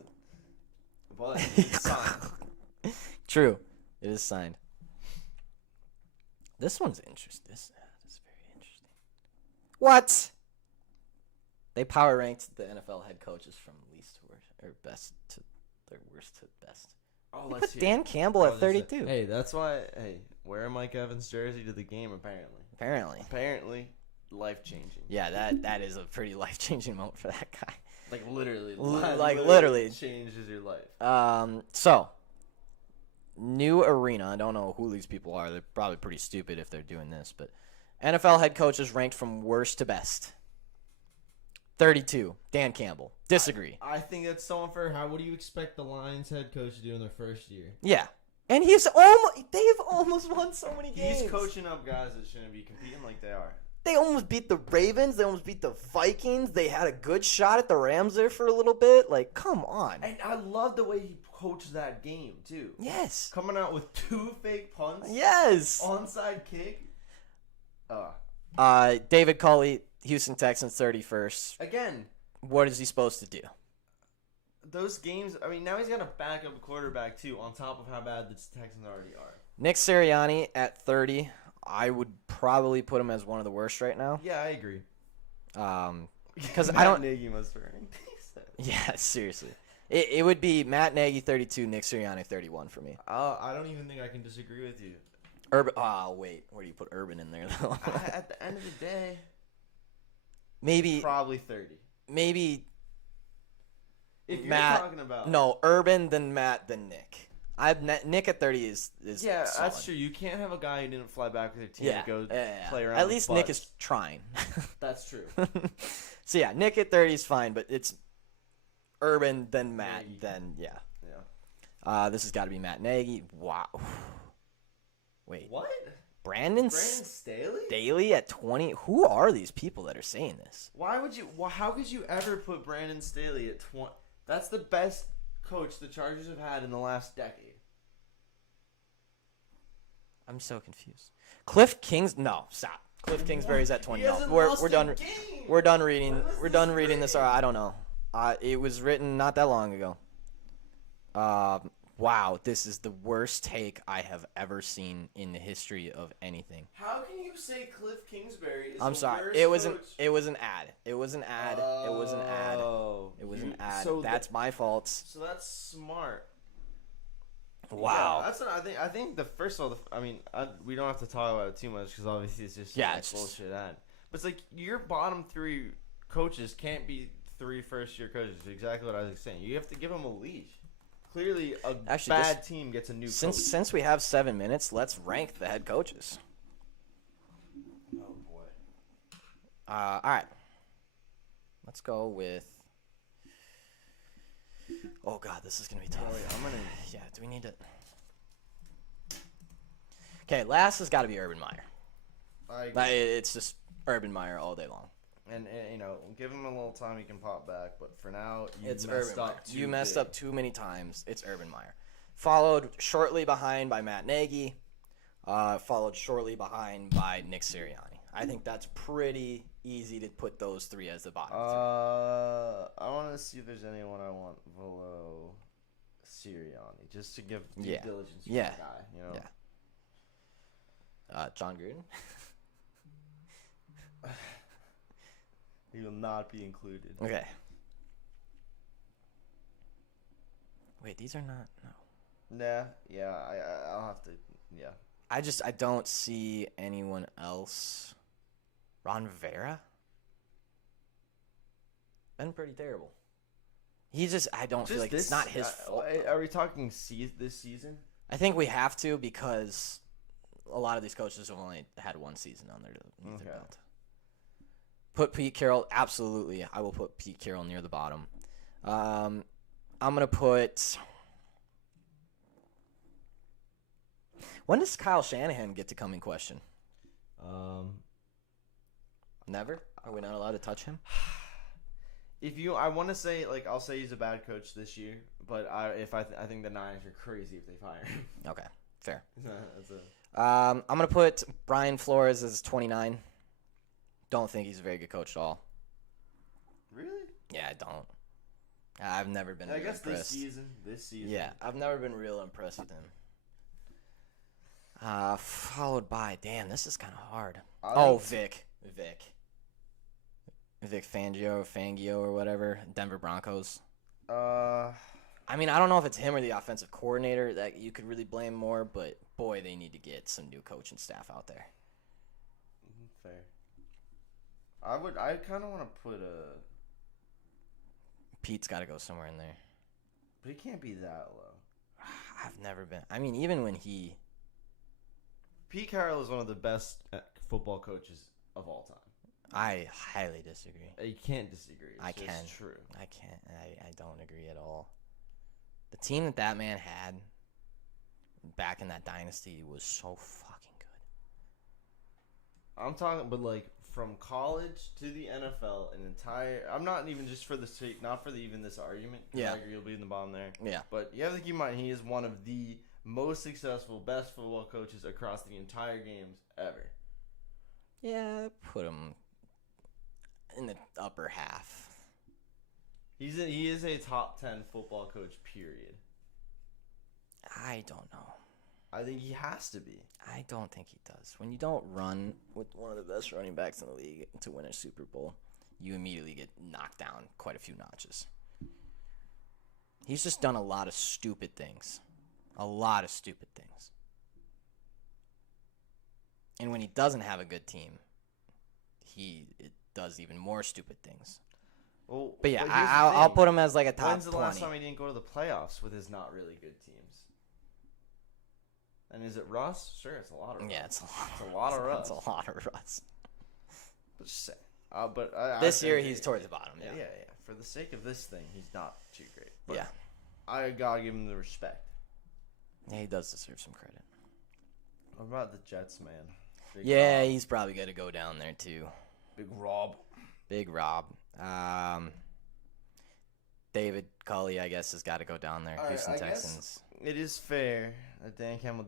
But it's signed. True, it is signed. This one's interesting. This is very interesting. What? They power ranked the NFL head coaches from least to worst, or best to their worst to best. Oh, let's put Dan Campbell at 32. Hey, that's why. Hey, wear Mike Evans' jersey to the game. Apparently, life changing. Yeah, that is a pretty life changing moment for that guy. Like literally, literally changes your life. So new arena. I don't know who these people are. They're probably pretty stupid if they're doing this, but NFL head coaches ranked from worst to best. 32. Dan Campbell. Disagree. I think that's so unfair. What do you expect the Lions head coach to do in their first year? Yeah. And they've almost won so many games. He's coaching up guys that shouldn't be competing like they are. They almost beat the Ravens. They almost beat the Vikings. They had a good shot at the Rams there for a little bit. Like, come on. And I love the way he coached that game, too. Yes. Coming out with 2 fake punts. Yes. Onside kick. David Culley, Houston Texans, 31st. Again. What is he supposed to do? those games. I mean, now he's got a backup quarterback too, on top of how bad the Texans already are. Nick Sirianni at 30. I would probably put him as one of the worst right now. Yeah, I agree. Because I don't. Nagy must be earning. Yeah, seriously. It would be Matt Nagy 32, Nick Sirianni 31 for me. I don't even think I can disagree with you. Urban. Oh wait, where do you put Urban in there though? At the end of the day, maybe probably 30. Maybe. If you're Matt, talking about Urban, then Matt, then Nick. Nick at 30 is yeah, solid. that's true. You can't have a guy who didn't fly back with their team to go play around. At least Nick is trying. That's true. So yeah, Nick at 30 is fine, but it's Urban, then Matt, then yeah. This has got to be Matt Nagy. Wow. Wait. What? Brandon Staley? Staley at 20? Who are these people that are saying this? Why would you? How could you ever put Brandon Staley at 20? That's the best coach the Chargers have had in the last decade. I'm so confused. Cliff Kingsbury's at 20. No, we're done. We're done reading. We're done reading this. I don't know. It was written not that long ago. Wow, this is the worst take I have ever seen in the history of anything. How can you say Cliff Kingsbury is I'm the sorry. worst It was coach? It was an ad. It was an ad. It was an ad. It was an ad. So that's my fault. So that's smart. Wow. Yeah, that's what I think. I think the first of all, we don't have to talk about it too much because obviously it's just it's bullshit ad. But it's like your bottom three coaches can't be 3 first-year coaches. Exactly what I was saying. You have to give them a leash. Clearly, a bad team gets a new coach. Since we have 7 minutes, let's rank the head coaches. Oh boy. All right. Let's go with. Oh God, this is gonna be tough. Yeah, do we need to? Okay, last has got to be Urban Meyer. It's just Urban Meyer all day long. And give him a little time, he can pop back. But for now, it's Urban Meyer. You messed up too many times. It's Urban Meyer. Followed shortly behind by Matt Nagy. Followed shortly behind by Nick Sirianni. I think that's pretty easy to put those three as the bottom. I want to see if there's anyone I want below Sirianni, just to give due diligence to the guy. John Gruden. He will not be included. Okay. Wait, these are not. No. Nah. Yeah. I'll have to. Yeah. I don't see anyone else. Ron Rivera? Been pretty terrible. I don't feel like it's not his fault. Are we talking this season? I think we have to because a lot of these coaches have only had one season on their belt. Put Pete Carroll, absolutely. I will put Pete Carroll near the bottom. I'm going to put... When does Kyle Shanahan get to come in question? Never? Are we not allowed to touch him? I want to say, I'll say he's a bad coach this year, but I think the Niners are crazy if they fire him. Okay, fair. I'm going to put Brian Flores as 29. Don't think he's a very good coach at all. Really? Yeah, I don't. I've never been real impressed. This season. Yeah, I've never been real impressed with him. Followed by, damn, this is kind of hard. Vic Fangio or whatever, Denver Broncos. I don't know if it's him or the offensive coordinator that you could really blame more, but boy, they need to get some new coaching staff out there. Fair. I kind of want to put Pete's got to go somewhere in there. But he can't be that low. I've never been. Even when he... Pete Carroll is one of the best football coaches of all time. I highly disagree. You can't disagree. It's true. I can't. I don't agree at all. The team that man had back in that dynasty was so fucking good. I'm talking, but from college to the NFL, I'm not even just for the sake, not for even this argument. Yeah. I agree you'll be in the bottom there. Yeah. But you have to keep in mind, he is one of the most successful, best football coaches across the entire games ever. Yeah, put him in the upper half. He is a top 10 football coach, period. I don't know. I think he has to be. I don't think he does. When you don't run with one of the best running backs in the league to win a Super Bowl, you immediately get knocked down quite a few notches. He's just done a lot of stupid things. A lot of stupid things. And when he doesn't have a good team, it does even more stupid things. Well, but yeah, I'll put him as like a top 20. When's the last time he didn't go to the playoffs with his not really good teams? And is it Russ? Sure, it's a lot of Russ. Yeah, it's a lot. It's a lot of Russ. It's a lot of Russ. This year he's towards the bottom. Yeah. Yeah. For the sake of this thing, he's not too great. But yeah. I gotta give him the respect. Yeah, he does deserve some credit. What about the Jets, man? Rob. He's probably got to go down there too. Big Rob. David Culley, I guess, has got to go down there. Houston Texans. It is fair that Dan Campbell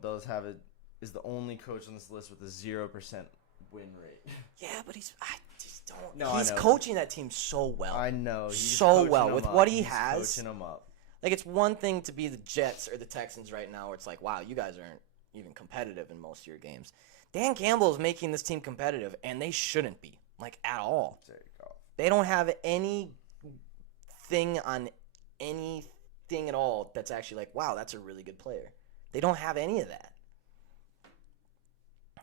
is the only coach on this list with a 0% win rate. Yeah, but I just don't. No, he's coaching that team so well. I know. He's so well with what he has. Coaching them up. Like, it's one thing to be the Jets or the Texans right now where it's like, wow, you guys aren't even competitive in most of your games. Dan Campbell is making this team competitive, and they shouldn't be, like, at all. There you go. They don't have anything on anything at all that's actually like, wow, that's a really good player. They don't have any of that.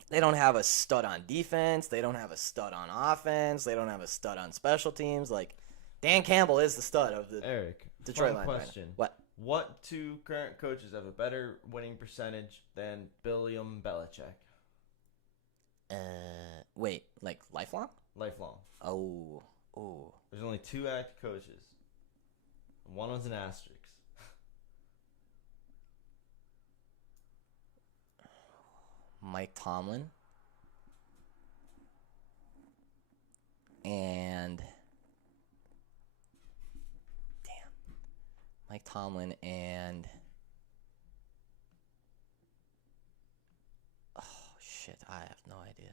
They don't have a stud on defense. They don't have a stud on offense. They don't have a stud on special teams. Like, Dan Campbell is the stud of the Detroit Lions. Question. Right. What two current coaches have a better winning percentage than William Belichick? Wait, like lifelong? Lifelong. Oh. There's only 2 active coaches. One was an asterisk. Mike Tomlin and oh shit, I have no idea.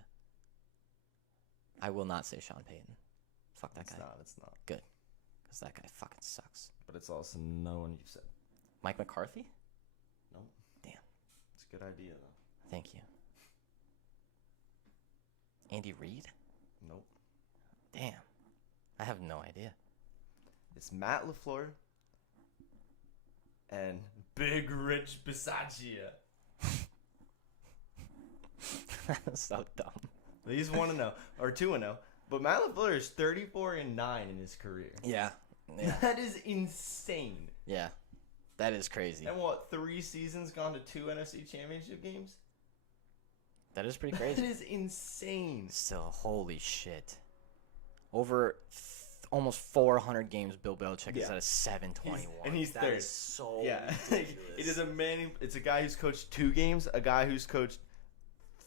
I will not say Sean Payton. Fuck that guy. It's not. Good. Because that guy fucking sucks. But it's also no one you've said. Mike McCarthy? No. Damn. It's a good idea, though. Thank you. Andy Reid? Nope. Damn. I have no idea. It's Matt LaFleur and Big Rich Bisaccia. That's so dumb. He's 1-0 or 2-0, but Matt LaFleur is 34-9 in his career. Yeah. That is insane. Yeah, that is crazy. And 3 seasons gone to 2 NFC Championship games? That is pretty crazy. That is insane. Still, holy shit. Over almost 400 games, Bill Belichick is at a 721. And he's that third. Is so ridiculous. It is it's a guy who's coached 2 games, a guy who's coached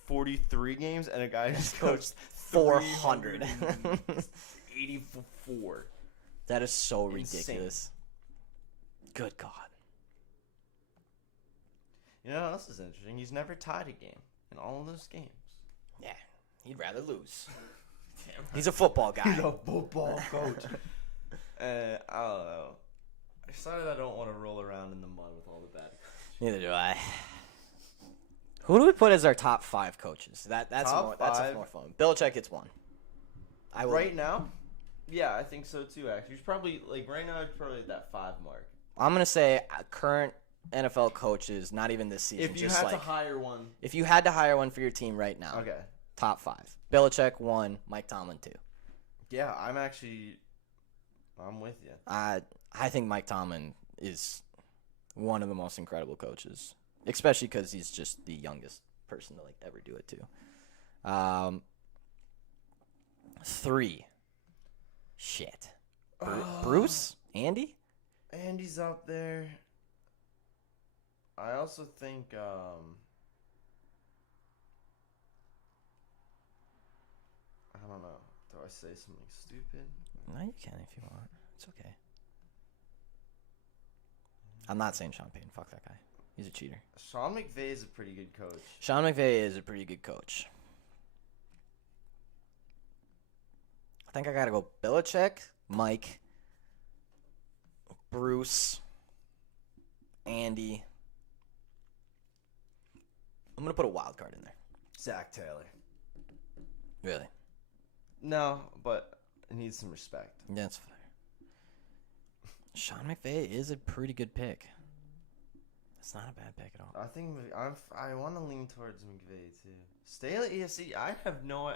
43 games, and a guy who's coached 400. 84. That is so Insane. ridiculous. Good God. You know what else is interesting? He's never tied a game in all of those games. Yeah, he'd rather lose. He's a football guy. He's a football coach. I don't know. I decided I don't want to roll around in the mud with all the bad coaches. Neither do I. Who do we put as our top 5 coaches? That's more fun. Belichick gets 1. Right now? Yeah, I think so too, actually. He's probably, right now, he's probably at that 5 mark. I'm going to say current NFL coaches, not even this season. If you had to hire one. If you had to hire one for your team right now. Okay. Top 5. Belichick 1, Mike Tomlin 2. Yeah, I'm with you. I think Mike Tomlin is one of the most incredible coaches, especially because he's just the youngest person to ever do it too. 3. Shit. Bruce? Andy? Andy's up there. I also think I don't know. Do I say something stupid? No, you can if you want. It's okay. I'm not saying Sean Payton. Fuck that guy. He's a cheater. Sean McVay is a pretty good coach. Sean McVay is a pretty good coach. I think I gotta go Belichick, Mike, Bruce, Andy. I'm going to put a wild card in there. Zach Taylor. Really? No, but it needs some respect. Yeah, that's fair. Sean McVay is a pretty good pick. It's not a bad pick at all. I think I want to lean towards McVay too. Staley, see, I have no.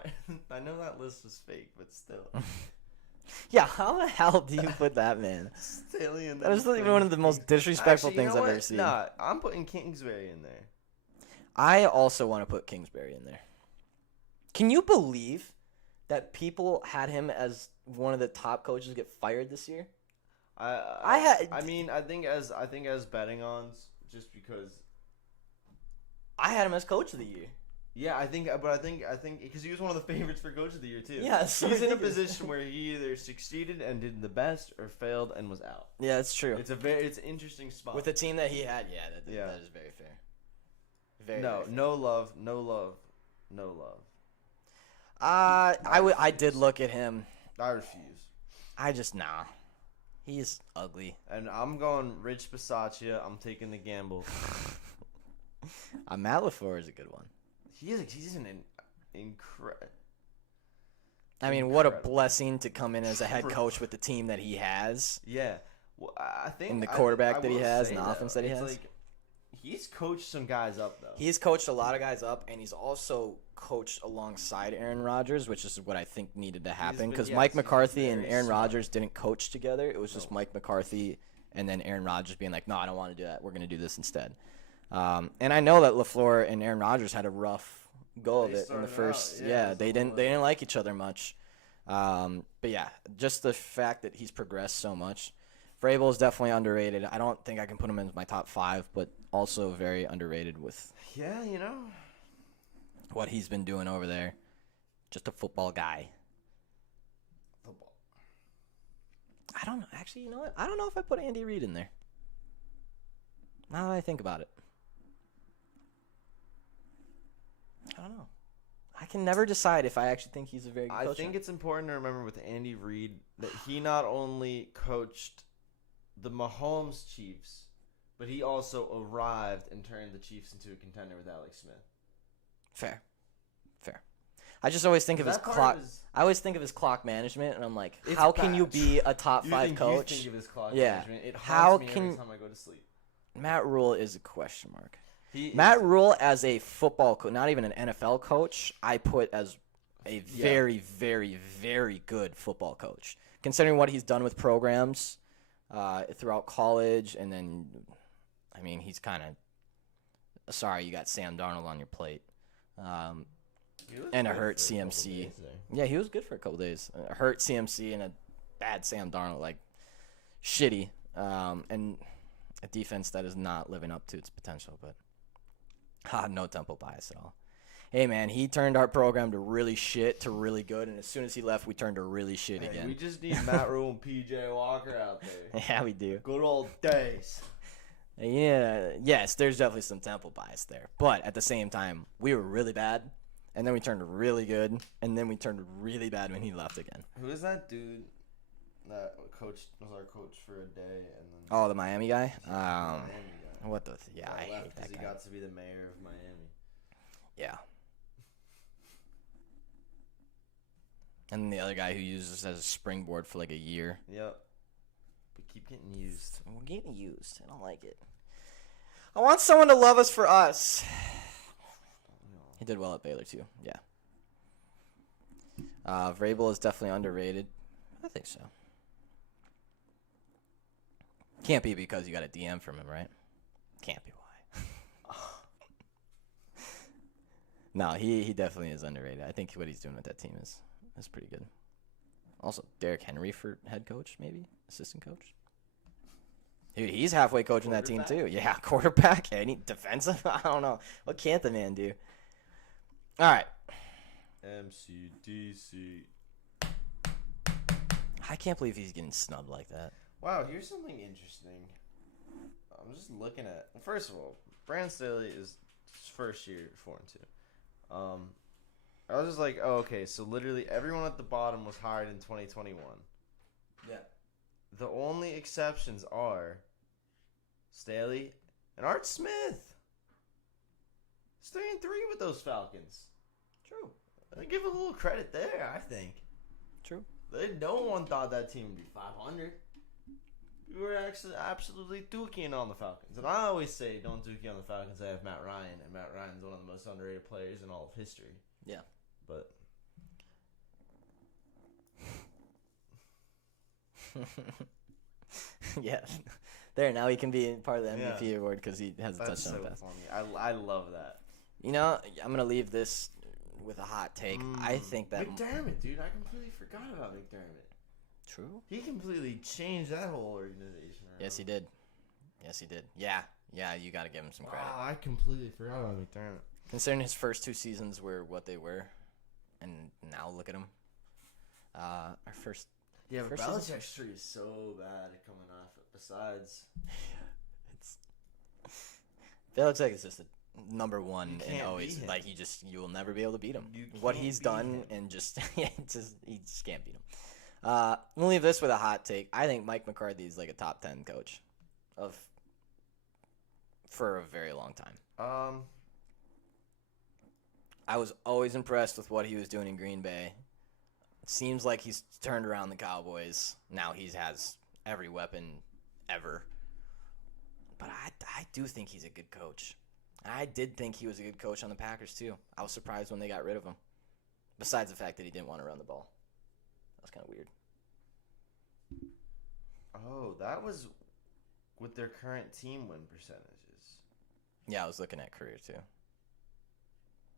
I know that list was fake, but still. Yeah, how the hell do you put that man? Staley in that was even one of the most disrespectful Actually, things I've ever seen. Nah, I'm putting Kingsbury in there. I also want to put Kingsbury in there. Can you believe that people had him as one of the top coaches to get fired this year? I think as betting ons, just because. I had him as coach of the year. Yeah, I think because he was one of the favorites for coach of the year too. Yeah, he's in a position where he either succeeded and did the best or failed and was out. Yeah, that's true. It's an interesting spot with the team that he had. Yeah, that is very fair. Very fair. No love. I did look at him. I refuse. I just nah. He's ugly. And I'm going Rich Bisaccia. I'm taking the gamble. Matt LaFleur is a good one. He's an incredible. I mean, what a blessing to come in as a head coach with the team that he has. Yeah, well, I think and the quarterback that he has, and the offense that he has. Like, he's coached some guys up though. He's coached a lot of guys up, and he's also coached alongside Aaron Rodgers, which is what I think needed to happen because Mike McCarthy and Aaron Rodgers didn't coach together. It was just Mike McCarthy and then Aaron Rodgers being like, "No, I don't want to do that. We're going to do this instead." And I know that LaFleur and Aaron Rodgers had a rough go of it in the first. They didn't like each other much. But yeah, just the fact that he's progressed so much. Vrabel is definitely underrated. I don't think I can put him in my top 5, but also very underrated with what he's been doing over there. Just a football guy. Football. I don't know. Actually, you know what? I don't know if I put Andy Reid in there. Now that I think about it. I don't know. I can never decide if I actually think he's a very good coach. I think it's important to remember with Andy Reid that he not only coached the Mahomes Chiefs, but he also arrived and turned the Chiefs into a contender with Alex Smith. Fair. I just always think of his clock. I always think of his clock management, and I'm like, how can you be a top 5 coach? You think of his clock management. It how haunts me can every time I go to sleep. Matt Rule is a question mark. Matt Rule as a football coach, not even an NFL coach, I put as a very, very, very good football coach. Considering what he's done with programs throughout college, and then, I mean, he's kind of sorry you got Sam Darnold on your plate. And a hurt CMC. Yeah, he was good for a couple days. A hurt CMC and a bad Sam Darnold, like shitty. And a defense that is not living up to its potential, but no Temple bias at all. Hey, man, he turned our program to really shit to really good, and as soon as he left, we turned to really shit again. We just need Matt Rule and P.J. Walker out there. Yeah, we do. Good old days. Yeah, yes, there's definitely some Temple bias there, but at the same time, we were really bad, and then we turned really good, and then we turned really bad when he left again. Who is that dude that was our coach for a day? And then the Miami guy? Miami guy. What the? Yeah, I hate that guy. He got to be the mayor of Miami. Yeah. And then the other guy who used us as a springboard for like a year. Yep. We keep getting used. We're getting used. I don't like it. I want someone to love us for us. He did well at Baylor too. Yeah. Vrabel is definitely underrated. I think so. Can't be because you got a DM from him, right? Can't be why. No, he definitely is underrated. I think what he's doing with that team is pretty good. Also, Derrick Henry for head coach, maybe assistant coach. Dude, he's halfway coaching that team too. Yeah, quarterback, any defensive. I don't know. What can't the man do? All right. MCDC. I can't believe he's getting snubbed like that. Wow, here's something interesting. I'm just looking at. First of all, Brandon Staley is first year 4-2. I was just like, oh, okay, so literally everyone at the bottom was hired in 2021. Yeah. The only exceptions are Staley and Art Smith. It's 3-3 with those Falcons. True. I give a little credit there, I think. True. No one thought that team would be 500. We were actually absolutely dookie on the Falcons. And I always say, don't dookie on the Falcons. I have Matt Ryan, and Matt Ryan's one of the most underrated players in all of history. Yeah. But yeah. There, now he can be part of the MVP award because he has a touchdown pass. Funny. I love that. You know, I'm going to leave this with a hot take. I think that... McDermott, dude. I completely forgot about McDermott. True. He completely changed that whole organization around. Yes, he did. Yes, he did. Yeah, you got to give him some credit. I completely forgot about McDermott. Considering his first 2 seasons were what they were, and now look at him. Our first... Yeah, but first Belichick's streak is so bad at coming off it. Besides... Belichick is just a number one You and can't always beat him. like you will never be able to beat him. You What can't he's beat done him. and just he just can't beat him. We'll leave this with a hot take. I think Mike McCarthy is like a top 10 coach for a very long time. I was always impressed with what he was doing in Green Bay. It seems like he's turned around the Cowboys. Now he has every weapon ever. But I do think he's a good coach. I did think he was a good coach on the Packers, too. I was surprised when they got rid of him. Besides the fact that he didn't want to run the ball. That was kind of weird. Oh, that was with their current team win percentages. Yeah, I was looking at career, too.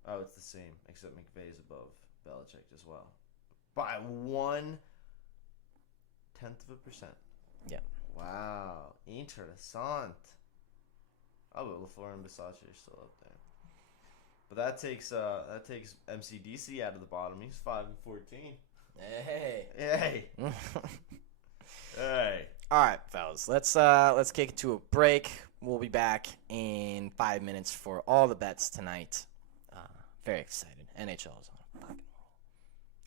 Oh, it's the same, except McVay's above Belichick as well. By 1/10%. Yeah. Wow. Interessant. Oh, but LaFleur and Bisaccia are still up there. But that takes MCDC out of the bottom. He's 5-14. Hey. Hey. Hey. All right, fellas. Let's kick it to a break. We'll be back in 5 minutes for all the bets tonight. Very excited. NHL is on a fucking roll.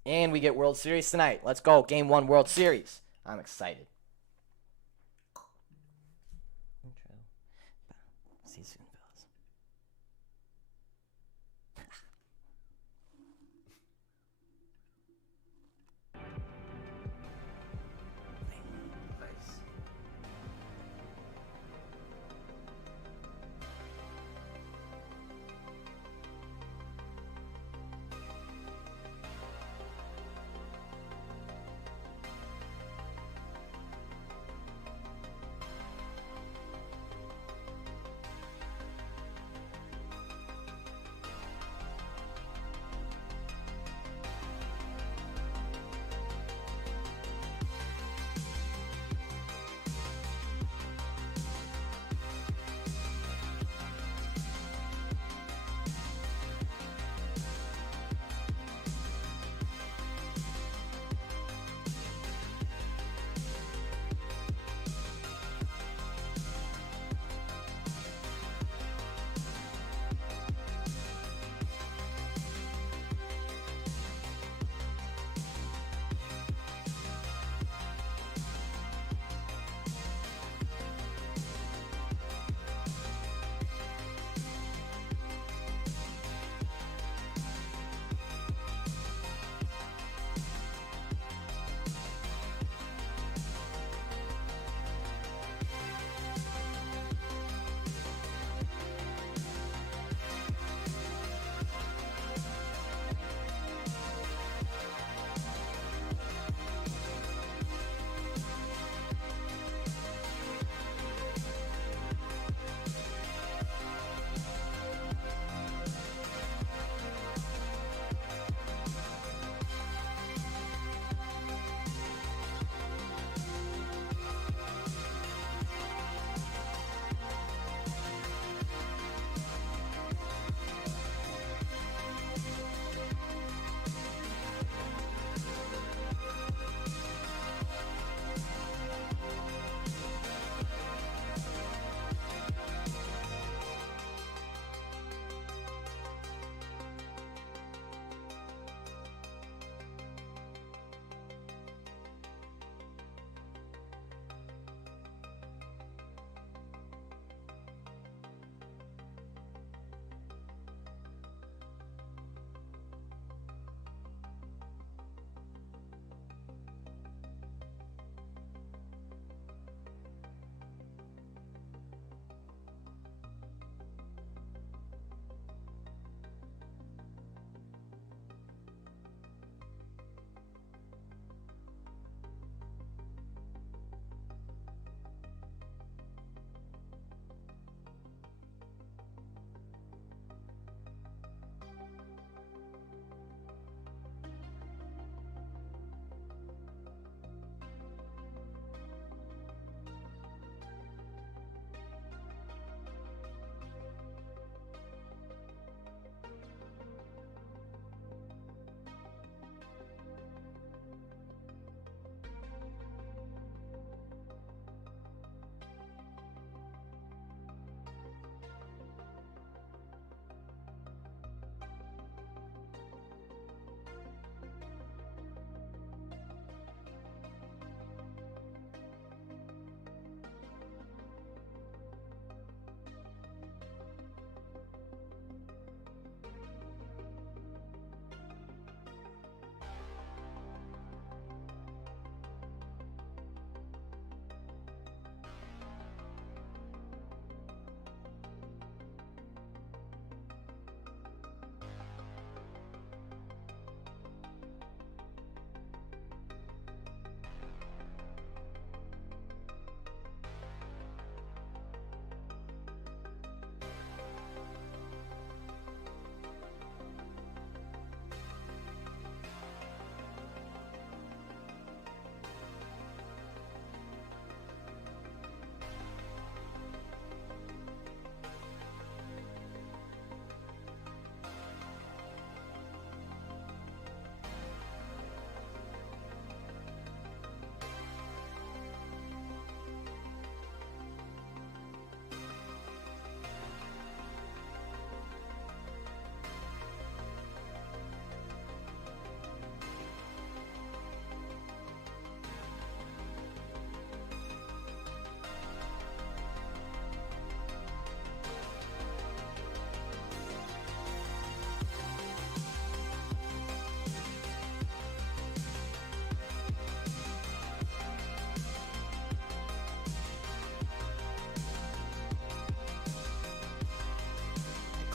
And we get World Series tonight. Let's go. Game 1 World Series. I'm excited. See you soon, fellas. Nice.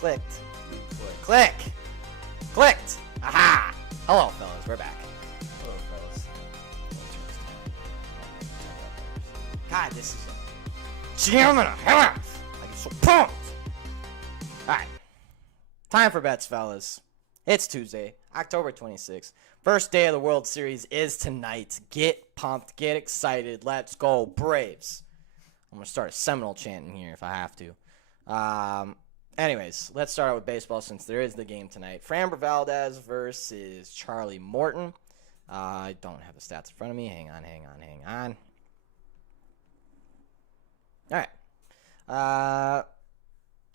clicked. Click. Clicked. Aha. Hello, fellas. We're back. Hello, fellas. God, this is a jam and a half. I get so pumped. All right. Time for bets, fellas. It's Tuesday, October 26th. First day of the World Series is tonight. Get pumped. Get excited. Let's go, Braves. I'm going to start a Seminole chant in here if I have to. Anyways, let's start out with baseball since there is the game tonight. Framber Valdez versus Charlie Morton. I don't have the stats in front of me. Hang on. All right.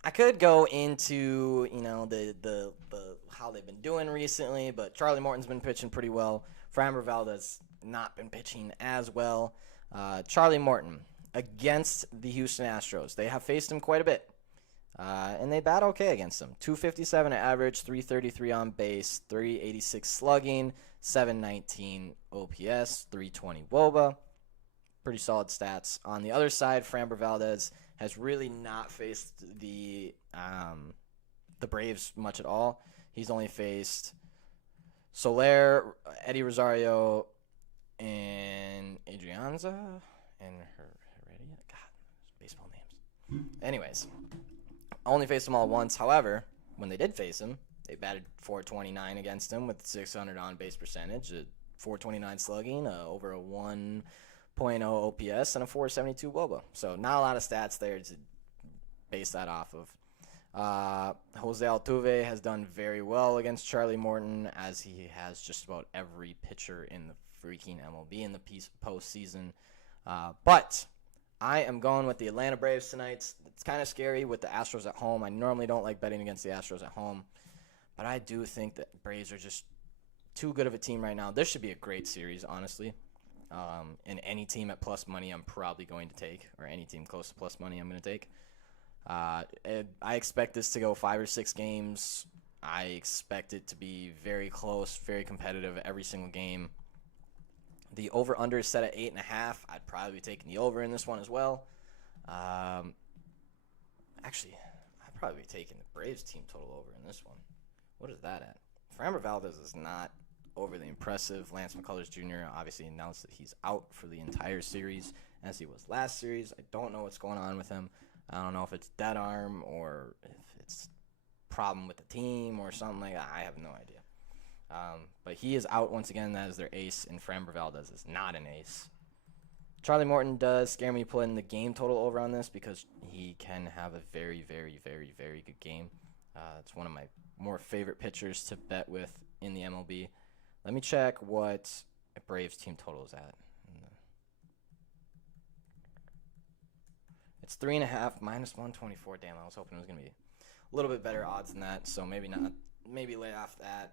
I could go into, the how they've been doing recently, but Charlie Morton's been pitching pretty well. Framber Valdez not been pitching as well. Charlie Morton against the Houston Astros. They have faced him quite a bit. And they bat okay against them. 257 average, 333 on base, 386 slugging, 719 OPS, 320 WOBA. Pretty solid stats. On the other side, Framber Valdez has really not faced the Braves much at all. He's only faced Soler, Eddie Rosario, and Adrianza, and Heredia. God, baseball names. Anyways. Only faced him all once. However, when they did face him, they batted .429 against him with 600 on-base percentage, a .429 slugging, over a 1.0 OPS, and a .472 WOBA. So not a lot of stats there to base that off of. Jose Altuve has done very well against Charlie Morton, as he has just about every pitcher in the freaking MLB in the postseason. But I am going with the Atlanta Braves tonight. It's kind of scary with the Astros at home. I normally don't like betting against the Astros at home, but I do think that Braves are just too good of a team right now. This should be a great series, honestly. And any team at plus money I'm probably going to take, or any team close to plus money I'm going to take. I expect this to go 5 or 6 games. I expect it to be very close, very competitive every single game. The over-under is set at 8.5. I'd probably be taking the over in this one as well. Actually, I'd probably be taking the Braves team total over in this one. What is that at? Framber Valdez is not overly impressive. Lance McCullers Jr. obviously announced that he's out for the entire series, as he was last series. I don't know what's going on with him. I don't know if it's dead arm or if it's problem with the team or something like that. I have no idea. But he is out once again. That is their ace, and Framber Valdez is not an ace. Charlie Morton does scare me putting the game total over on this because he can have a very, very, very, very good game. It's one of my more favorite pitchers to bet with in the MLB. Let me check what a Braves team total is at. It's 3.5 minus 124. Damn, I was hoping it was going to be a little bit better odds than that, so maybe not. Maybe lay off that.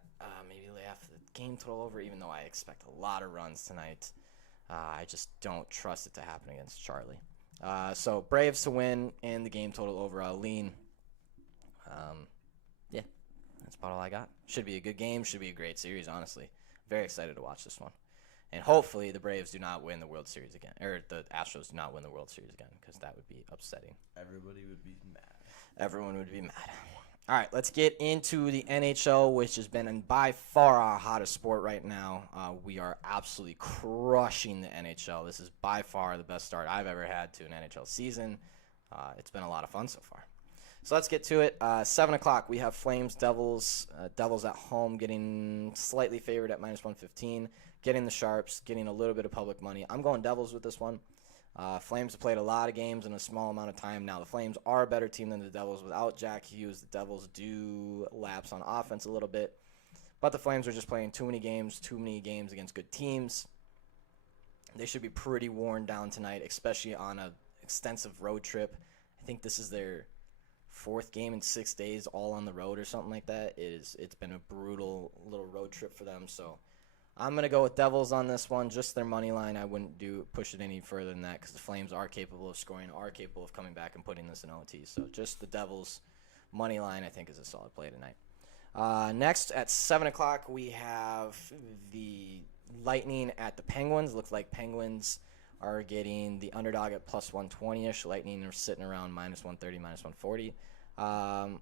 Maybe lay off the game total over, even though I expect a lot of runs tonight. I just don't trust it to happen against Charlie. So Braves to win and the game total over. I'll lean. Yeah, that's about all I got. Should be a good game. Should be a great series, honestly. Very excited to watch this one. And hopefully the Braves do not win the World Series again. Or the Astros do not win the World Series again, because that would be upsetting. Everybody would be mad. Everyone would be mad. All right, let's get into the NHL, which has been by far our hottest sport right now. We are absolutely crushing the NHL. This is by far the best start I've ever had to an NHL season. It's been a lot of fun so far. So let's get to it. 7 o'clock, we have Flames, Devils. Devils at home getting slightly favored at minus 115. Getting the Sharps, getting a little bit of public money. I'm going Devils with this one. Flames have played a lot of games in a small amount of time. Now, the Flames are a better team than the Devils. Without Jack Hughes, the Devils do lapse on offense a little bit. But the Flames are just playing too many games against good teams. They should be pretty worn down tonight, especially on an extensive road trip. I think this is their 4th game in 6 days, all on the road or something like that. It's been a brutal little road trip for them, so I'm going to go with Devils on this one, just their money line. I wouldn't push it any further than that because the Flames are capable of scoring, are capable of coming back and putting this in OT. So just the Devils money line, I think, is a solid play tonight. Next, at 7 o'clock, we have the Lightning at the Penguins. Looks like Penguins are getting the underdog at plus 120-ish. Lightning are sitting around minus 130, minus 140.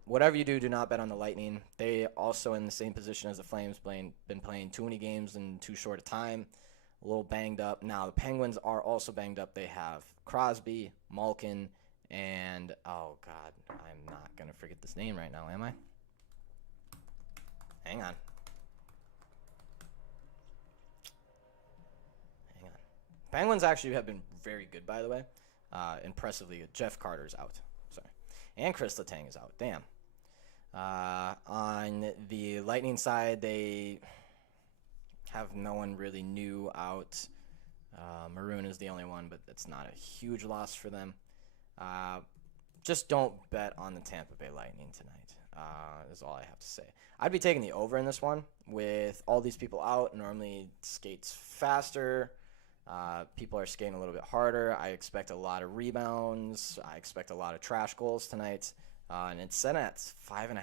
Whatever you do, do not bet on the Lightning. They also in the same position as the Flames, been playing too many games in too short a time. A little banged up. Now, the Penguins are also banged up. They have Crosby, Malkin, and, oh, God, I'm not going to forget this name right now, am I? Hang on. Penguins actually have been very good, by the way. Impressively good. Jeff Carter's out. Sorry. And Chris Letang is out. Damn. On the Lightning side, they have no one really new out. Maroon is the only one, but it's not a huge loss for them. Just don't bet on the Tampa Bay Lightning tonight, is all I have to say. I'd be taking the over in this one. With all these people out, normally skates faster. People are skating a little bit harder. I expect a lot of rebounds. I expect a lot of trash goals tonight. And it's set at 5.5.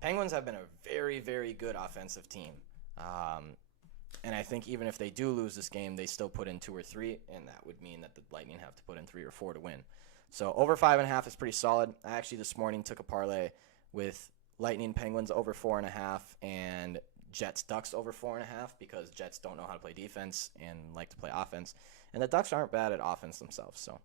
Penguins have been a very, very good offensive team. And I think even if they do lose this game, they still put in 2 or 3, and that would mean that the Lightning have to put in 3 or 4 to win. So over 5.5 is pretty solid. I actually this morning took a parlay with Lightning Penguins over 4.5 and Jets Ducks over 4.5 because Jets don't know how to play defense and like to play offense, and the Ducks aren't bad at offense themselves. So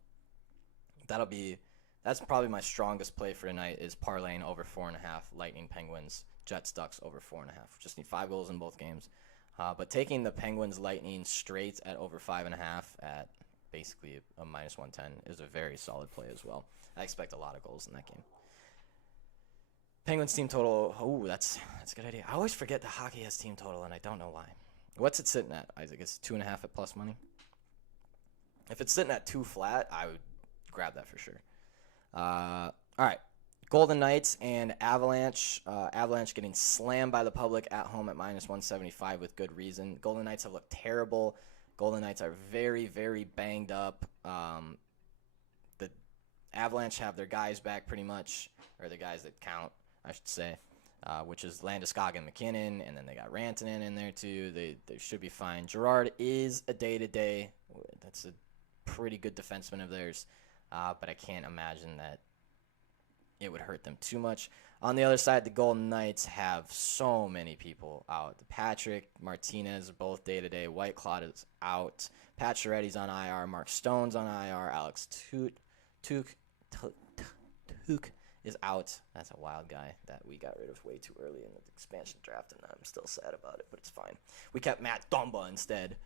that's probably my strongest play for tonight is parlaying over 4.5 Lightning Penguins Jets Ducks over 4.5. Just need 5 goals in both games. But taking the Penguins Lightning straight at over 5.5 at basically a minus 110 is a very solid play as well. I expect a lot of goals in that game. Penguins team total. Oh, that's a good idea. I always forget that hockey has team total, and I don't know why. What's it sitting at, Isaac? It's 2.5 at plus money. If it's sitting at 2 flat, I would grab that for sure. All right. Golden Knights and Avalanche. Avalanche getting slammed by the public at home at minus 175 with good reason. Golden Knights have looked terrible. Golden Knights are very, very banged up. The Avalanche have their guys back pretty much, or the guys that count, I should say, which is Landeskog and McKinnon, and then they got Rantanen in there too. They should be fine. Girard is a day-to-day. That's a pretty good defenseman of theirs, but I can't imagine that it would hurt them too much. On the other side, the Golden Knights have so many people out. Patrick, Martinez are both day-to-day. Whitecloud is out. Pacioretty's on IR. Mark Stone's on IR. Alex Tuch is out. That's a wild guy that we got rid of way too early in the expansion draft, and I'm still sad about it, but it's fine. We kept Matt Dumba instead.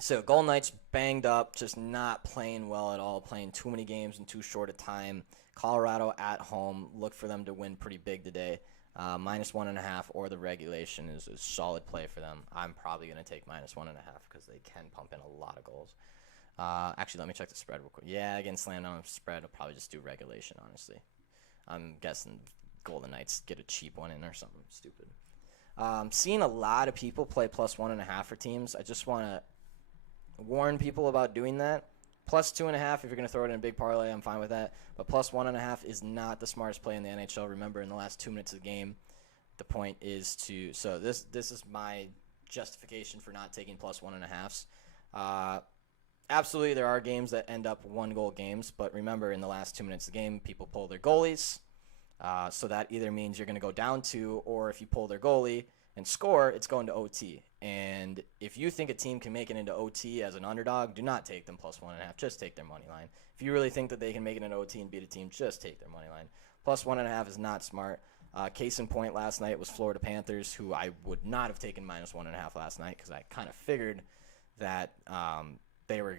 So Golden Knights banged up, just not playing well at all, playing too many games in too short a time. Colorado at home, look for them to win pretty big today. Minus 1.5 or the regulation is a solid play for them. I'm probably going to take minus 1.5 because they can pump in a lot of goals. Actually, let me check the spread real quick. Yeah, against slammed on spread, I'll probably just do regulation, honestly. I'm guessing Golden Knights get a cheap one in or something stupid. Seeing a lot of people play plus 1.5 for teams. I just want to warn people about doing that. Plus 2.5, if you're going to throw it in a big parlay, I'm fine with that. But plus 1.5 is not the smartest play in the NHL. Remember, in the last 2 minutes of the game, the point is to. So this is my justification for not taking plus 1.5s. Absolutely, there are games that end up 1-goal games, but remember, in the last 2 minutes of the game, people pull their goalies. So that either means you're going to go down 2, or if you pull their goalie and score, it's going to OT. And if you think a team can make it into OT as an underdog, do not take them plus 1.5. Just take their money line. If you really think that they can make it into OT and beat a team, just take their money line. Plus 1.5 is not smart. Case in point last night was Florida Panthers, who I would not have taken minus 1.5 last night because I kind of figured that they were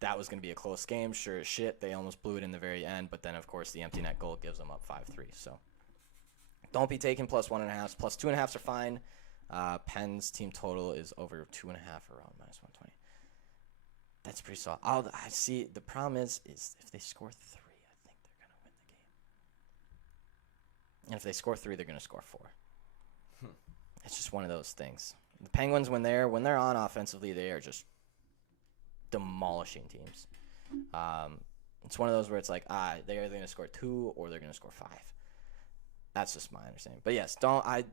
that was going to be a close game. Sure as shit, they almost blew it in the very end, but then, of course, the empty net goal gives them up 5-3. So don't be taking plus 1.5s. Plus 2.5s are fine. Penn's team total is over 2.5 around minus 120. That's pretty solid. I see. The problem is if they score 3, I think they're going to win the game. And if they score 3, they're going to score 4. It's just one of those things. The Penguins, when they're on offensively, they are just demolishing teams. It's one of those where it's like, they're either going to score 2 or they're going to score 5. That's just my understanding. But yes, I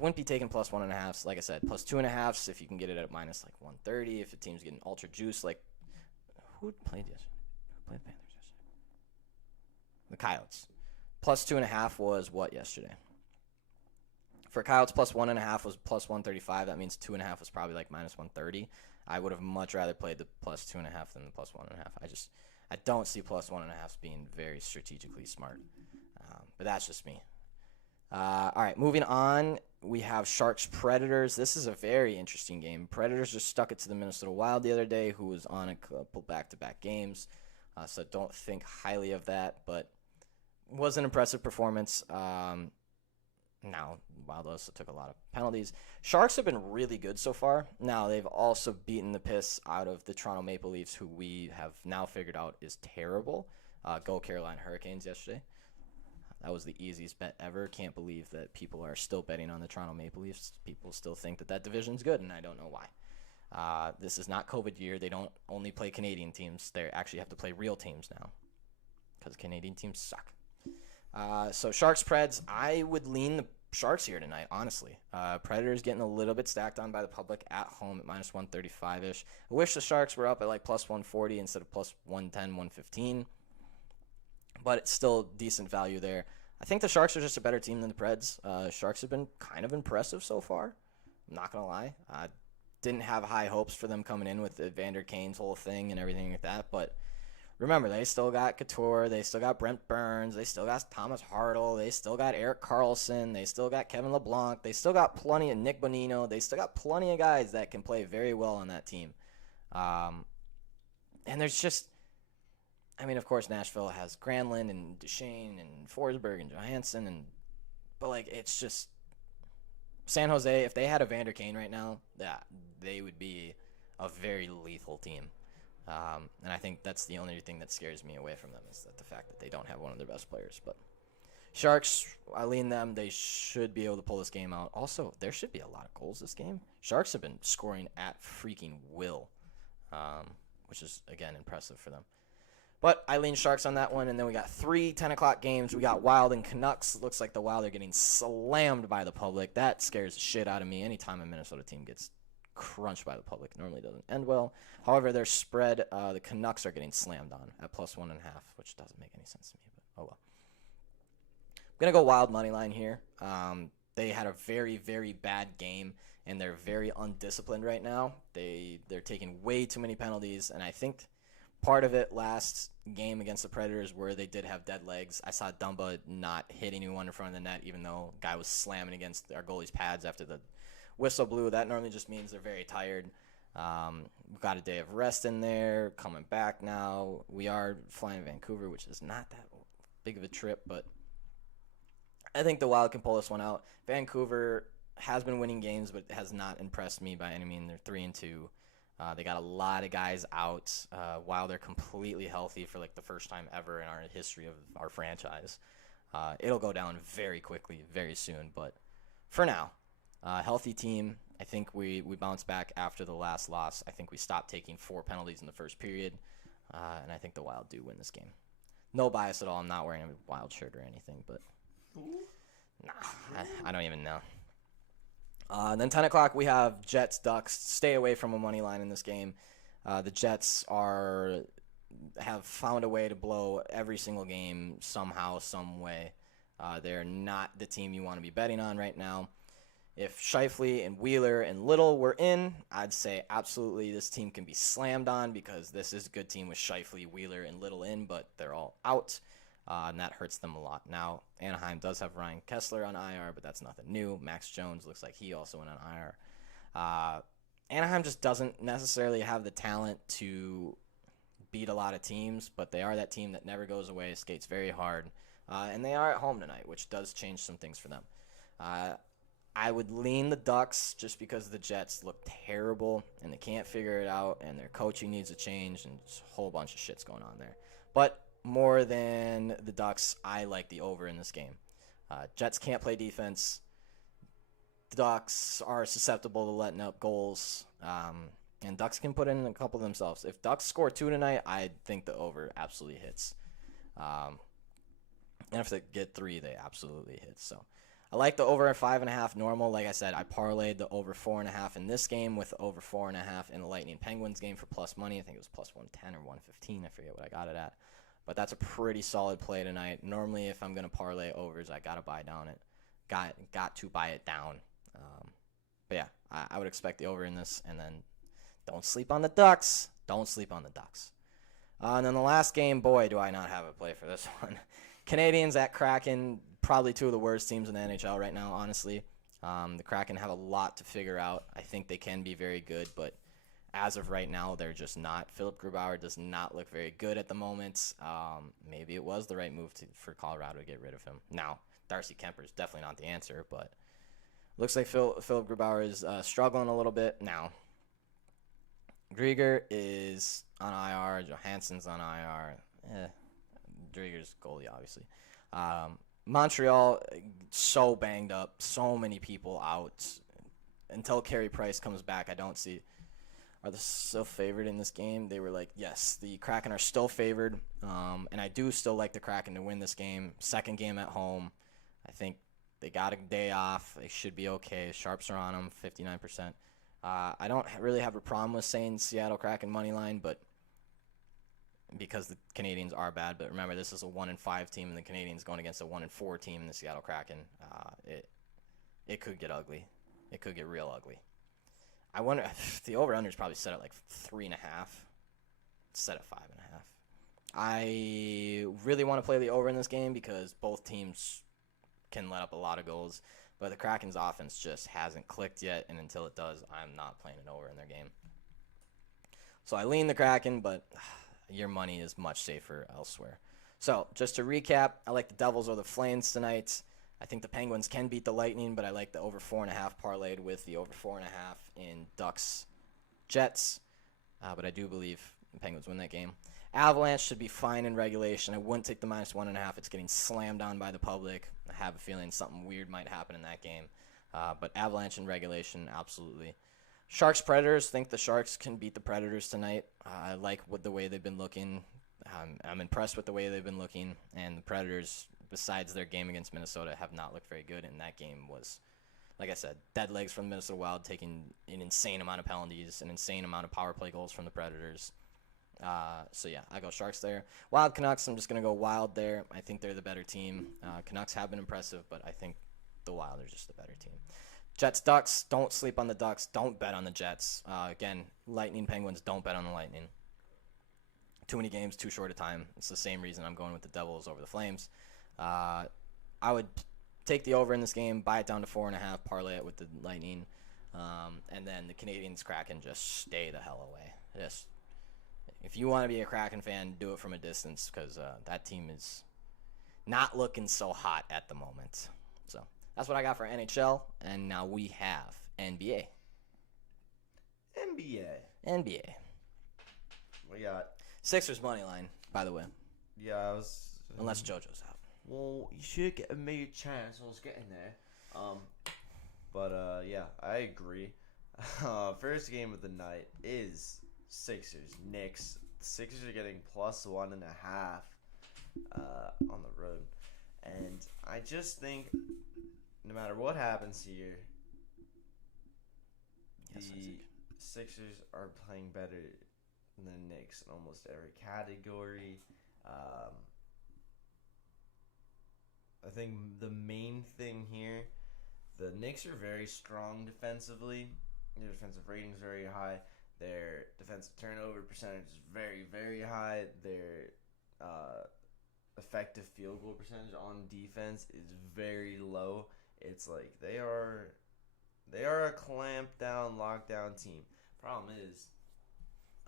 wouldn't be taking plus 1.5s. Like I said, plus 2.5s if you can get it at minus like 130. If the team's getting ultra juice, like who played yesterday? Who played the Panthers yesterday? the Coyotes. Plus 2.5 was what yesterday? For Coyotes, plus 1.5 was plus 135. That means 2.5 was probably like minus 130. I would have much rather played the plus 2.5 than the plus 1.5. I don't see plus 1.5 being very strategically smart. But that's just me. All right, moving on. We have Sharks Predators. This is a very interesting game. Predators just stuck it to the Minnesota Wild the other day, who was on a couple back-to-back games. So don't think highly of that, but it was an impressive performance. Now, Wild also took a lot of penalties. Sharks have been really good so far. Now, they've also beaten the piss out of the Toronto Maple Leafs, who we have now figured out is terrible. Go Carolina Hurricanes yesterday. That was the easiest bet ever. Can't believe that people are still betting on the Toronto Maple Leafs. People still think that division's good, and I don't know why. This is not COVID year. They don't only play Canadian teams. They actually have to play real teams now because Canadian teams suck. So Sharks Preds, I would lean the Sharks here tonight, honestly. Predators getting a little bit stacked on by the public at home at minus 135-ish. I wish the Sharks were up at like plus 140 instead of plus 110, 115. But it's still decent value there. I think the Sharks are just a better team than the Preds. Sharks have been kind of impressive so far. I'm not going to lie. I didn't have high hopes for them coming in with Evander Kane's whole thing and everything like that. But remember, they still got Couture. They still got Brent Burns. They still got Thomas Hartl. They still got Erik Karlsson. They still got Kevin LeBlanc. They still got plenty of Nick Bonino. They still got plenty of guys that can play very well on that team. And there's just... I mean, of course, Nashville has Granlund and Duchesne and Forsberg and Johansson, but like it's just San Jose. If they had Evander Kane right now, they would be a very lethal team. And I think that's the only thing that scares me away from them is that the fact that they don't have one of their best players. But Sharks, I lean them. They should be able to pull this game out. Also, there should be a lot of goals this game. Sharks have been scoring at freaking will, which is again impressive for them. But I lean Sharks on that one, and then we got 3 10 o'clock games. We got Wild and Canucks. Looks like the Wild are getting slammed by the public. That scares the shit out of me. Anytime a Minnesota team gets crunched by the public, it normally doesn't end well. However, their spread, the Canucks are getting slammed on at plus 1.5, which doesn't make any sense to me, but oh well. I'm going to go Wild money line here. They had a very, very bad game, and they're very undisciplined right now. They're taking way too many penalties, and I think part of it last game against the Predators where they did have dead legs. I saw Dumba not hit anyone in front of the net, even though guy was slamming against our goalie's pads after the whistle blew. That normally just means they're very tired. We've got a day of rest in there, coming back now. We are flying to Vancouver, which is not that big of a trip, but I think the Wild can pull this one out. Vancouver has been winning games, but has not impressed me by any means. They're 3-2. They got a lot of guys out while they're completely healthy for like the first time ever in our history of our franchise. It'll go down very quickly, very soon. But for now, healthy team. I think we bounce back after the last loss. I think we stopped taking 4 penalties in the first period. And I think the Wild do win this game. No bias at all. I'm not wearing a Wild shirt or anything. But I don't even know. Then 10 o'clock, we have Jets, Ducks. Stay away from a money line in this game. The Jets have found a way to blow every single game somehow, some way. They're not the team you want to be betting on right now. If Scheifele and Wheeler and Little were in, I'd say absolutely this team can be slammed on because this is a good team with Scheifele, Wheeler, and Little in, but they're all out. And that hurts them a lot. Now, Anaheim does have Ryan Kessler on IR, but that's nothing new. Max Jones looks like he also went on IR. Anaheim just doesn't necessarily have the talent to beat a lot of teams, but they are that team that never goes away, skates very hard. And they are at home tonight, which does change some things for them. I would lean the Ducks just because the Jets look terrible, and they can't figure it out, and their coaching needs a change, and just a whole bunch of shit's going on there. But more than the Ducks, I like the over in this game. Jets can't play defense. The Ducks are susceptible to letting up goals. And Ducks can put in a couple themselves. If Ducks score 2 tonight, I think the over absolutely hits. And if they get 3, they absolutely hit. So I like the over at 5.5 normal. Like I said, I parlayed the over 4.5 in this game with the over 4.5 in the Lightning Penguins game for plus money. I think it was plus 110 or 115. I forget what I got it at. but that's a pretty solid play tonight. Normally, if I'm going to parlay overs, I got to buy down it. Got to buy it down. But yeah, I would expect the over in this, and then don't sleep on the Ducks. Don't sleep on the Ducks. And then the last game, boy, do I not have a play for this one. Canadians at Kraken, probably two of the worst teams in the NHL right now, honestly. The Kraken have a lot to figure out. I think they can be very good, but as of right now, they're just not. Philip Grubauer does not look very good at the moment. Maybe it was the right move for Colorado to get rid of him. Now, Darcy Kemper is definitely not the answer, but looks like Philip Grubauer is struggling a little bit now. Drieger is on IR. Johansson's on IR. Drieger's goalie, obviously. Montreal, so banged up. So many people out. Until Carey Price comes back, I don't see. Are they still favored in this game? They were like, yes, the Kraken are still favored. And I do still like the Kraken to win this game. Second game at home. I think they got a day off. They should be okay. Sharps are on them, 59%. I don't really have a problem with saying Seattle Kraken money line, but because the Canadians are bad. But remember, this is a 1-5 team, and the Canadians going against a 1-4 team in the Seattle Kraken. It could get ugly. It could get real ugly. I wonder if the over/under is probably set at like 3.5. It's set at 5.5. I really want to play the over in this game because both teams can let up a lot of goals. But the Kraken's offense just hasn't clicked yet, and until it does, I'm not playing an over in their game. So I lean the Kraken, but your money is much safer elsewhere. So just to recap, I like the Devils or the Flames tonight. I think the Penguins can beat the Lightning, but I like the over 4.5 parlayed with the over 4.5 in Ducks Jets. But I do believe the Penguins win that game. Avalanche should be fine in regulation. I wouldn't take the -1.5. It's getting slammed down by the public. I have a feeling something weird might happen in that game. But Avalanche in regulation, absolutely. Sharks Predators, think the Sharks can beat the Predators tonight. I like the way they've been looking. I'm impressed with the way they've been looking. And the Predators, besides their game against Minnesota, have not looked very good. And that game was, like I said, dead legs from the Minnesota Wild, taking an insane amount of penalties, an insane amount of power play goals from the Predators. So yeah, I go Sharks there. Wild Canucks, I'm just going to go Wild there. I think they're the better team. Canucks have been impressive, but I think the Wild are just the better team. Jets Ducks, don't sleep on the Ducks. Don't bet on the Jets. Again, Lightning Penguins, don't bet on the Lightning. Too many games, too short a time. It's the same reason I'm going with the Devils over the Flames. I would take the over in this game, buy it down to 4.5, parlay it with the Lightning. And then the Canadians Kraken, just stay the hell away. If you want to be a Kraken fan, do it from a distance because that team is not looking so hot at the moment. So that's what I got for NHL, and now we have NBA. NBA. We got Sixers money line, by the way. Yeah, I was. Unless JoJo's out. Well, you should get a major chance. I was getting there. Yeah, I agree. First game of the night is Sixers Knicks. Sixers are getting +1.5 on the road, and I just think no matter what happens here, the Sixers are playing better than the Knicks in almost every category. I think the main thing here, the Knicks are very strong defensively. Their defensive rating is very high. Their defensive turnover percentage is very, very high. Their effective field goal percentage on defense is very low. It's like they are a clamped down, lockdown team. Problem is,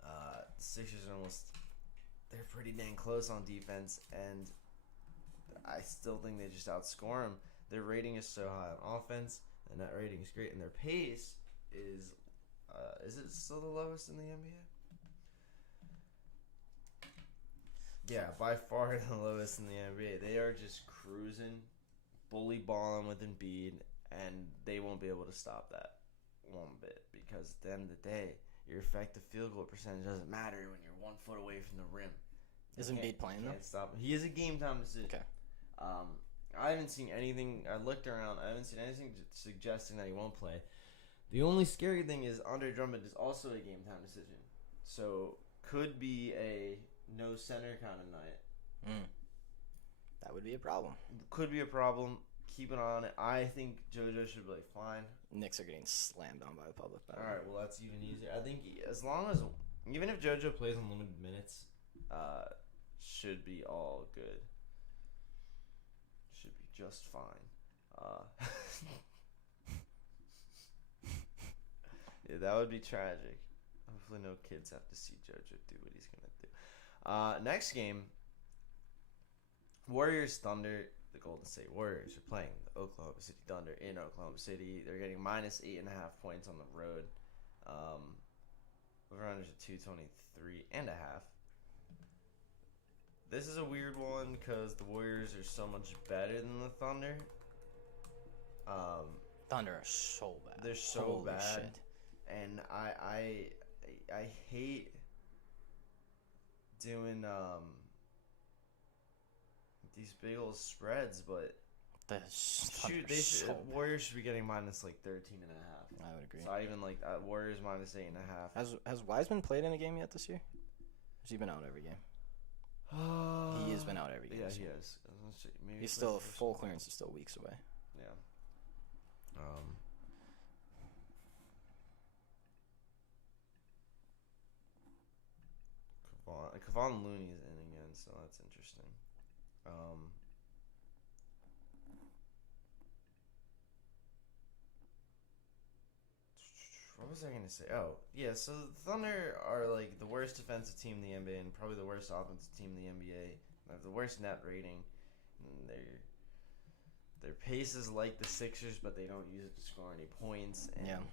the Sixers are they're pretty dang close on defense, and I still think they just outscore them. Their rating is so high on offense, and that rating is great, and their pace is it still the lowest in the NBA? Yeah, by far the lowest in the NBA. They are just cruising, bully balling with Embiid, and they won't be able to stop that one bit because at the end of the day, your effective field goal percentage doesn't matter when you're 1 foot away from the rim. Is Embiid playing though? Can't stop him. He is a game time decision. Okay. I haven't seen anything. I looked around. I haven't seen anything suggesting that he won't play. The only scary thing is Andre Drummond is also a game time decision, so could be a no center kind of night That would be a problem. Could be a problem. Keep an eye on it. I think JoJo should be fine. Knicks are getting slammed on by the public. All right, well that's even easier. I think as long as even if JoJo plays unlimited minutes, should be all good. Should be just fine. Yeah, that would be tragic. Hopefully, no kids have to see JoJo do what he's gonna do. Next game, Warriors Thunder. The Golden State Warriors are playing the Oklahoma City Thunder in Oklahoma City. They're getting -8.5 points on the road. Over-unders at 223.5. This is a weird one because the Warriors are so much better than the Thunder. Thunder are so bad. They're so Holy bad, shit. and I hate doing these big old spreads, but Warriors should be getting -13.5. I would agree. So I even like that. Warriors -8.5. Has Wiseman played in a game yet this year? Has he been out every game? He has been out every game. Yeah, this he year. has. Maybe He's still full clearance is still weeks away. Yeah. Kevon Looney's in again, so that's interesting. What was I going to say? Oh, yeah, so the Thunder are like the worst defensive team in the NBA and probably the worst offensive team in the NBA. They have the worst net rating. And their pace is like the Sixers, but they don't use it to score any points. And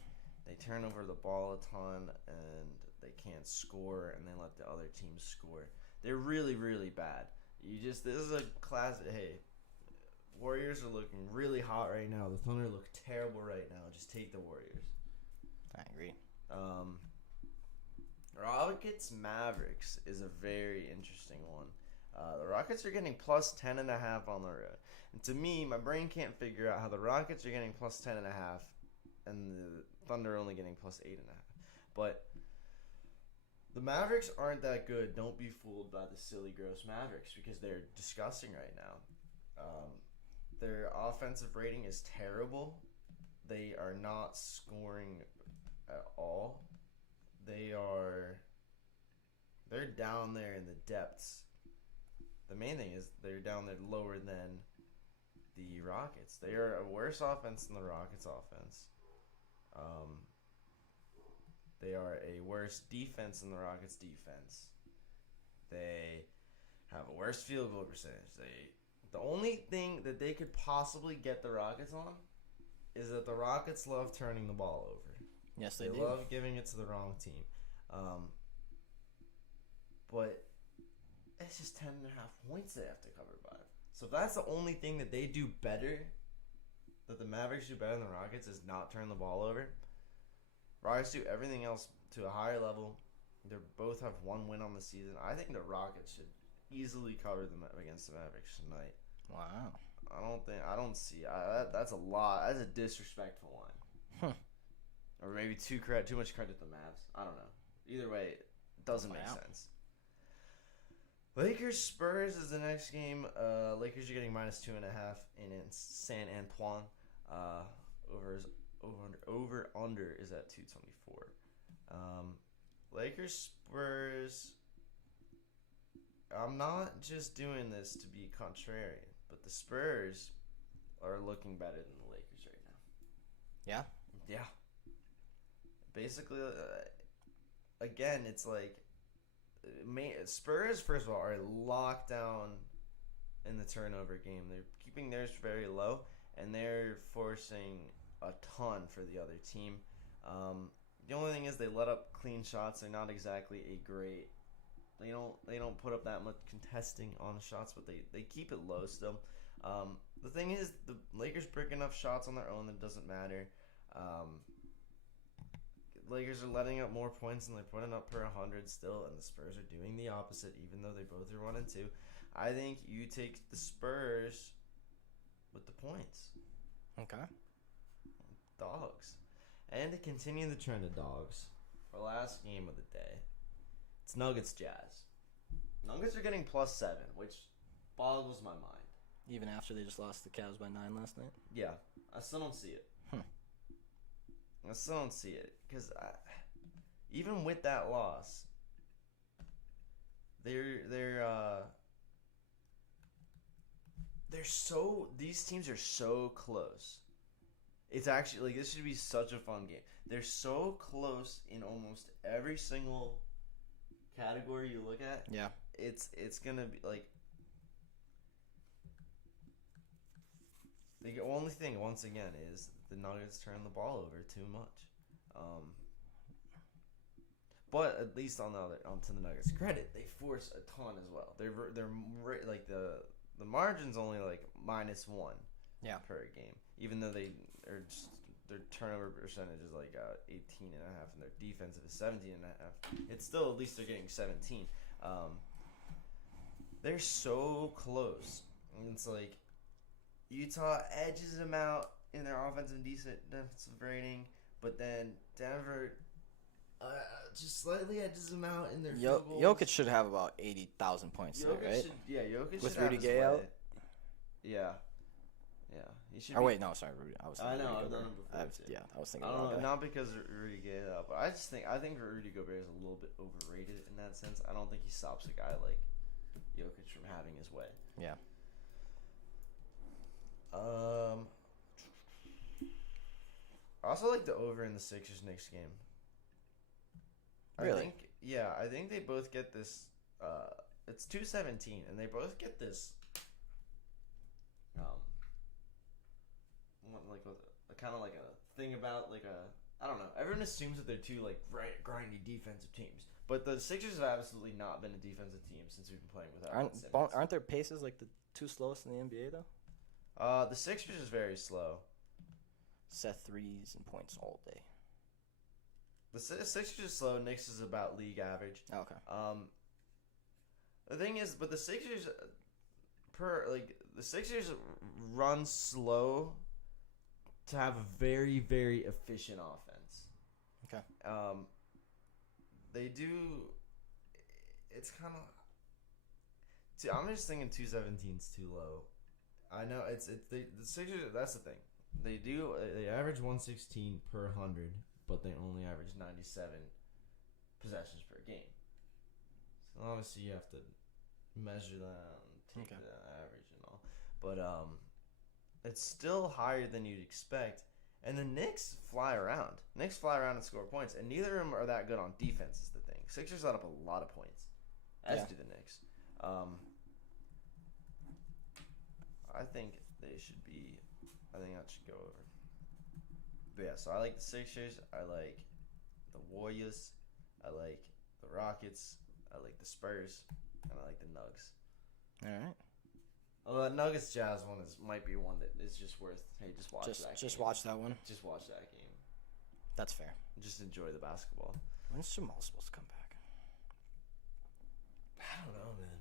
they turn over the ball a ton, and they can't score, and they let the other teams score. They're really, really bad. This is a classic. Hey, Warriors are looking really hot right now. The Thunder look terrible right now. Just take the Warriors. I agree. Rockets Mavericks is a very interesting one. The Rockets are getting +10.5 on the road. And to me, my brain can't figure out how the Rockets are getting +10.5 and the Thunder are only getting +8.5. But the Mavericks aren't that good. Don't be fooled by the silly, gross Mavericks because they're disgusting right now. Their offensive rating is terrible. They are not scoring at all. They're down there in the depths. The main thing is they're down there lower than the Rockets. They are a worse offense than the Rockets' offense. They are a worse defense than the Rockets' defense. They have a worse field goal percentage. The only thing that they could possibly get the Rockets on is that the Rockets love turning the ball over. Yes, they do. They love giving it to the wrong team. But it's just 10.5 points they have to cover by. So if that's the only thing that they do better, that the Mavericks do better than the Rockets, is not turn the ball over. Rockets do everything else to a higher level. They both have one win on the season. I think the Rockets should easily cover them against the Mavericks tonight. Wow. That's a lot. That's a disrespectful line. Or maybe too much credit to the Mavs. I don't know. Either way, it doesn't make sense. Lakers Spurs is the next game. Lakers are getting -2.5 in San Antoine. Over under is at 224. Lakers Spurs. I'm not just doing this to be contrarian, but the Spurs are looking better than the Lakers right now. Yeah? Yeah. Basically, again, it's like Spurs, first of all, are locked down in the turnover game. They're keeping theirs very low, and they're forcing a ton for the other team. The only thing is they let up clean shots. They're not exactly a great. They don't put up that much contesting on shots, but they keep it low still. The thing is, the Lakers break enough shots on their own that it doesn't matter. Lakers are letting up more points than they're putting up per 100 still, and the Spurs are doing the opposite, even though they both are 1-2. I think you take the Spurs with the points. Okay. Dogs. And to continue the trend of dogs, our last game of the day, it's Nuggets Jazz. Nuggets are getting +7, which boggles my mind. Even after they just lost the Cavs by 9 last night? Yeah, I still don't see it. I still don't see it because even with that loss, these teams are so close. It's actually this should be such a fun game. They're so close in almost every single category you look at. Yeah. It's gonna be the only thing once again is the Nuggets turn the ball over too much. But at least onto the Nuggets' credit, they force a ton as well. They're like the margin's only like -1 per game, even though their turnover percentage is like 18.5 and their defensive is 17.5. It's still at least they're getting 17. They're so close, and it's like Utah edges them out in their offensive defensive rating, but then Denver just slightly edges them out in their field goals. Jokic should have about 80,000 points there, right? Jokic with should Rudy have Gay out. Yeah. He should. Wait, no, sorry, Rudy. I was thinking know. Rudy I've done Gobert. him before. I was thinking. I don't about know, that. not because Rudy Gay out, but I think Rudy Gobert is a little bit overrated in that sense. I don't think he stops a guy like Jokic from having his way. Yeah. I also like the over in the Sixers Knicks game. Really? I think they both get this. It's 217, and they both get this. Kind of like a thing about I don't know. Everyone assumes that they're two grindy defensive teams, but the Sixers have absolutely not been a defensive team since we've been playing without. Aren't their paces like the two slowest in the NBA though? The Sixers is very slow. Set threes and points all day. The Sixers is slow. Knicks is about league average. Oh, okay. The thing is, but the Sixers the Sixers run slow to have a very, very efficient offense. Okay. They do. It's kind of. See, I'm just thinking 217 is too low. I know the Sixers. That's the thing. They average 116 per 100, but they only average 97 possessions per game. So obviously you have to measure that and take the average and all. But it's still higher than you'd expect. And the Knicks fly around. Knicks fly around and score points, and neither of them are that good on defense is the thing. Sixers let up a lot of points, as do the Knicks. I think they should be. I think that should go over. But yeah, so I like the Sixers. I like the Warriors. I like the Rockets. I like the Spurs, and I like the Nugs. All right. Well, that Nuggets Jazz one might be one that is just worth. Hey, just watch that. Just game. watch that one. Just watch that game. That's fair. Just enjoy the basketball. When's Jamal supposed to come back? I don't know, man.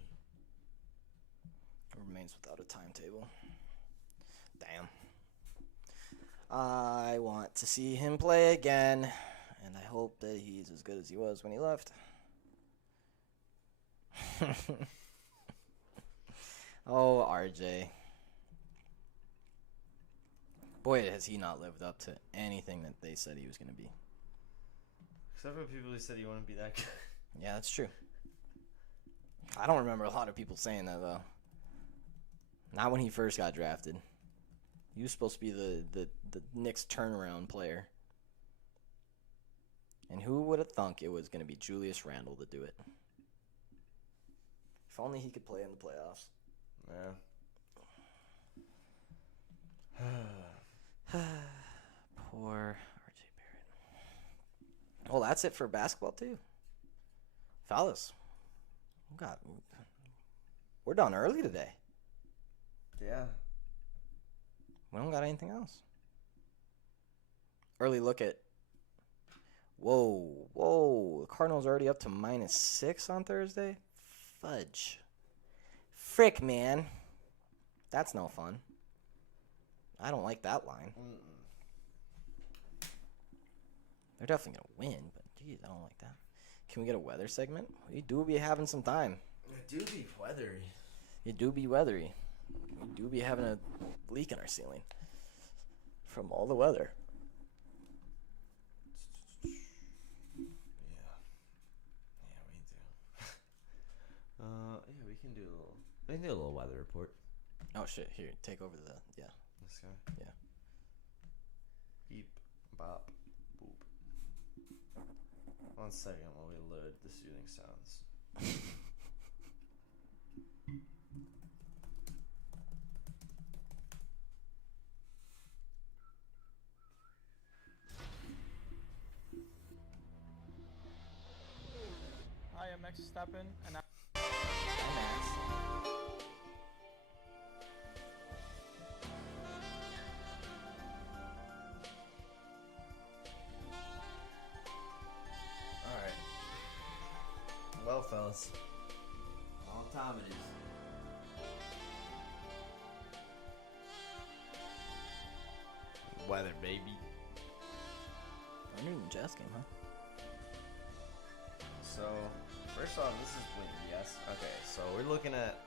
Remains without a timetable. Damn. I want to see him play again, and I hope that he's as good as he was when he left. Oh, RJ. Boy, has he not lived up to anything that they said he was going to be. Except for people who said he wouldn't be that good. Yeah, that's true. I don't remember a lot of people saying that, though. Not when he first got drafted. He was supposed to be the Knicks turnaround player. And who would have thunk it was going to be Julius Randle to do it? If only he could play in the playoffs. Yeah. Poor RJ Barrett. Well, that's it for basketball, too. Fellas, we're done early today. Yeah. We don't got anything else. Early look at. Whoa. The Cardinals are already up to -6 on Thursday? Fudge. Frick, man. That's no fun. I don't like that line. They're definitely going to win, but geez, I don't like that. Can we get a weather segment? We do be having some time. It do be weathery. It do be weathery. We do be having a leak in our ceiling from all the weather. Yeah, we do. Yeah, we can do a little weather report. Oh shit! Here, take over This guy. Yeah. Beep, bop, boop. 1 second while we load the soothing sounds. Hi, I'm Max Verstappen, and Alright. Well, fellas. Long time it is. Weather, baby. I knew the Jazz game, huh? So, first off, this is wind, yes? Okay, so we're looking at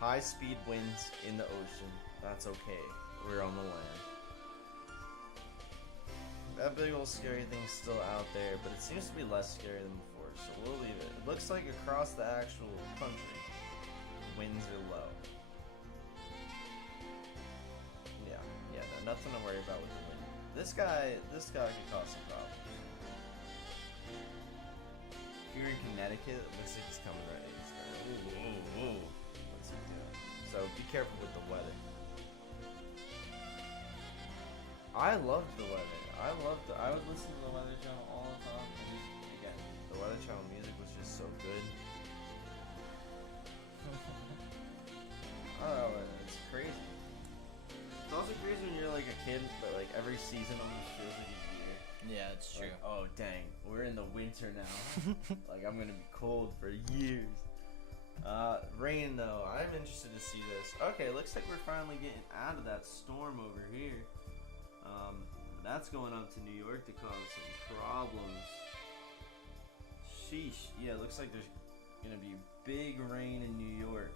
high-speed winds in the ocean. That's okay. We're on the land. That big old scary thing's still out there, but it seems to be less scary than before, so we'll leave it. It looks like across the actual country, winds are low. Yeah, no, nothing to worry about with the wind. This guy could cause some problems. If you're in Connecticut, it looks like he's coming right at you. What's he doing? So be careful with the weather. I loved the weather. I would listen to the Weather Channel all the time. And just, again, the Weather Channel music was just so good. I don't know, it's crazy. It's also crazy when you're like a kid, but like every season almost feels like a year. Yeah, it's Like, oh dang, we're in the winter now. Like I'm gonna be cold for years. Rain though, I'm interested to see this. Okay, looks like we're finally getting out of that storm over here. That's going up to New York to cause some problems. Sheesh. Yeah, looks like there's gonna be big rain in New York.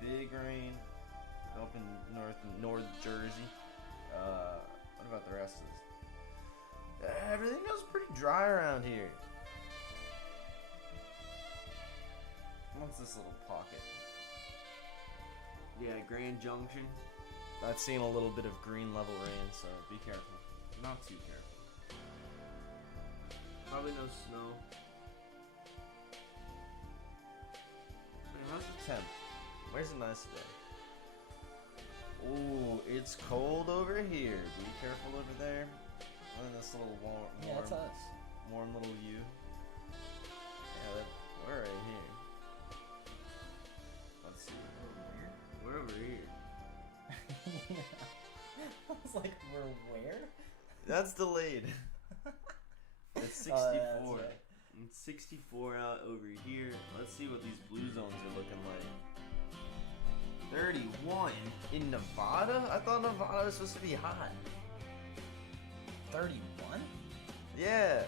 Big rain up in North Jersey. What about the rest of this? Everything goes pretty dry around here. What's this little pocket? Yeah, Grand Junction. I've seen a little bit of green level rain, so be careful. Not too careful. Probably no snow. Wait, how's the temp? Where's a nice day? Ooh, it's cold over here. Be careful over there. And this little warm, Yeah, that's us. warm little U. Yeah, we're right here. Let's see. We're over here. I was like, we're where? That's delayed. It's 64. Oh, yeah, that's right. It's 64 out over here. Let's see what these blue zones are looking like. 31 in Nevada? I thought Nevada was supposed to be hot. 31? Yeah.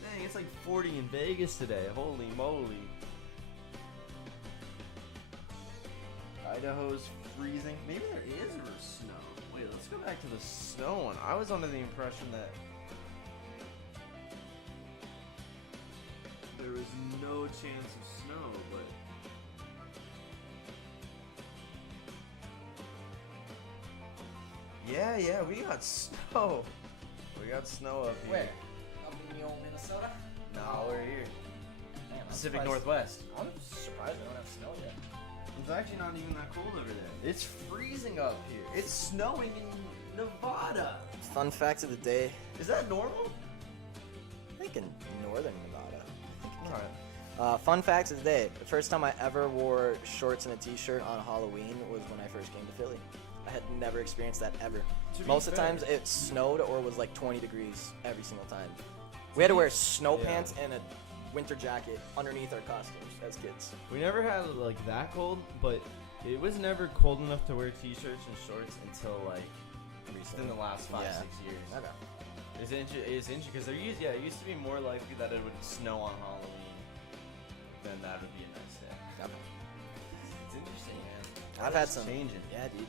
Dang, it's like 40 in Vegas today. Holy moly. Idaho's freezing. Maybe there is ever snow. Wait, let's go back to the snow one. I was under the impression that there was no chance of snow, but yeah, we got snow. We got snow up here. Where? Up in the old Minnesota? No, we're here. Man, I'm Pacific surprised- Northwest. I'm surprised we don't have snow yet. It's actually not even that cold over there. It's freezing up here. It's snowing in Nevada. Fun fact of the day. Is that normal? I think in northern Nevada. Alright. Fun facts of the day. The first time I ever wore shorts and a t-shirt on Halloween was when I first came to Philly. I had never experienced that ever. Most of the times it snowed or was like 20 degrees every single time. We had to wear snow pants and a winter jacket underneath our costumes as kids. We never had like that cold, but it was never cold enough to wear t-shirts and shorts until like in the last 5-6 years. Okay. It's interesting because it used to be more likely that it would snow on Halloween than that would be a nice day. Yep. It's interesting, man. I've had some changing. Yeah, dude.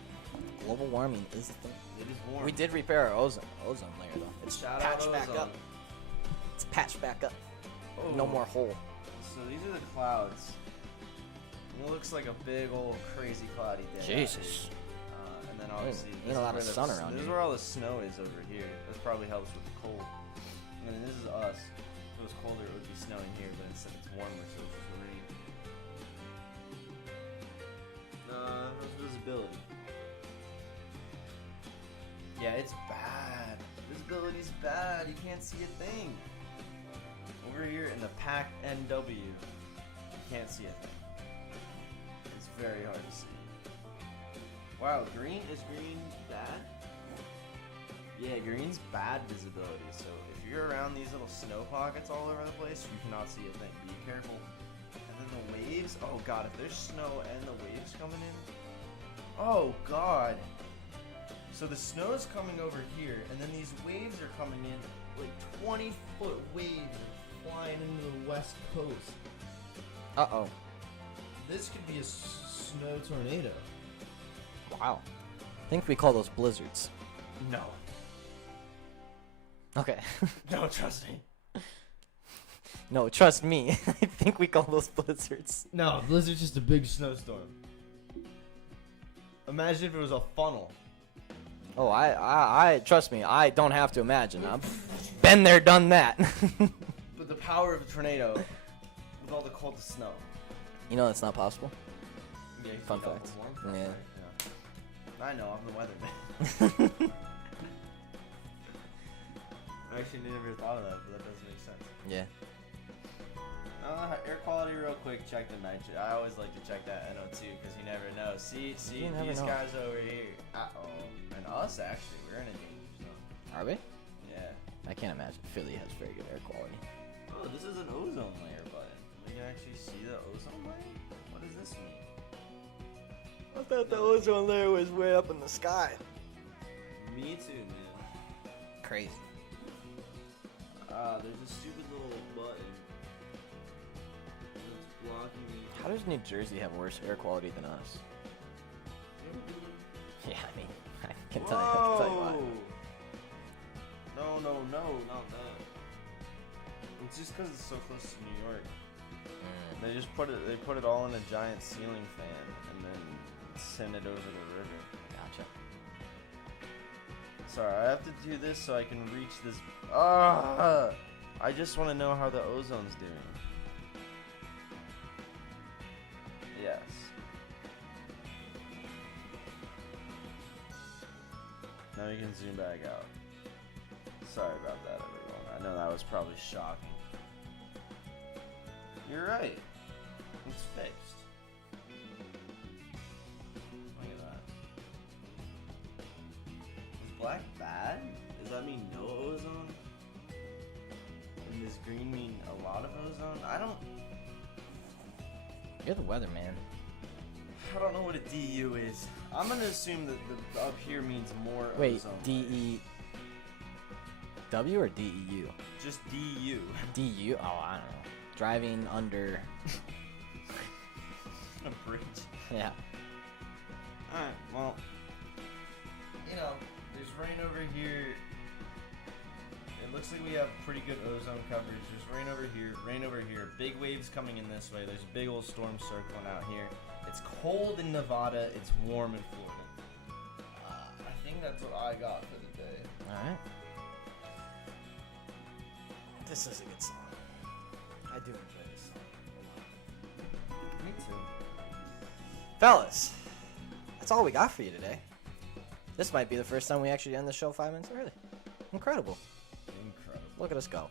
Global warming is the thing. It is warm. We did repair our ozone layer though. It's Shout patched out back ozone. up. It's patched back up. Oh. No more hole. So these are the clouds. It looks like a big old crazy cloudy day. Jesus. And then obviously Ain't a lot of sun around This is here. where all the snow is over here. This probably helps with the cold. And then this is us. If it was colder, it would be snowing here, but instead it's warmer, so it's just rain. How's visibility? Yeah, it's bad. Visibility's bad. You can't see a thing. Over here in the packed NW, you can't see a thing. It's very hard to see. Wow, is green bad? Yeah, green's bad visibility. So if you're around these little snow pockets all over the place, you cannot see a thing. Be careful. And then the waves. Oh god, if there's snow and the waves coming in. Oh god. So the snow's coming over here, and then these waves are coming in, like 20-foot waves flying into the west coast. Uh-oh. This could be a snow tornado. Wow. I think we call those blizzards. No. Okay. No, trust me. No, trust me. I think we call those blizzards. No, blizzard's just a big snowstorm. Imagine if it was a funnel. Oh, I trust me. I don't have to imagine. I've been there, done that. But the power of a tornado with all the cold snow. You know that's not possible. Yeah, Fun you know, fact. warm Yeah. fact, yeah. I know, I'm the weatherman. I actually never thought of that, but that does make sense. Yeah. Air quality real quick, check the nitrogen. I always like to check that NO2 because you never know. See You never these know. guys over here. Uh-oh. And us, actually, we're in a danger zone. Are we? Yeah. I can't imagine. Philly has very good air quality. Oh, this is an ozone layer button. We can actually see the ozone layer? What does this mean? I thought the ozone layer was way up in the sky. Me too, man. Crazy. There's a stupid little button. That's blocking me. How does New Jersey have worse air quality than us? Yeah, I mean, I can tell you why. No, not that. It's just because it's so close to New York. They just put it all in a giant ceiling fan and then send it over the river. Gotcha. Sorry, I have to do this so I can reach this. I just want to know how the ozone's doing. Yes. Now we can zoom back out. Sorry about that, everyone. I know that was probably shocking. You're right. It's fixed. Look at that. Is black bad? Does that mean no ozone? And does green mean a lot of ozone? You're the weatherman. I don't know what a DU is. I'm gonna assume that the up here means more Wait, ozone. D-E-W or D-E-U? Just DU. D-U? Oh, I don't know. Driving under... A bridge. Yeah. Alright, well, you know, there's rain over here. It looks like we have pretty good ozone coverage. There's rain over here, big waves coming in this way. There's a big old storm circling out here. It's cold in Nevada, it's warm in Florida. I think that's what I got for the day. Alright. This is a good song. I do enjoy this song a lot. Me too. Fellas, that's all we got for you today. This might be the first time we actually end the show 5 minutes early. Incredible. Look at us go.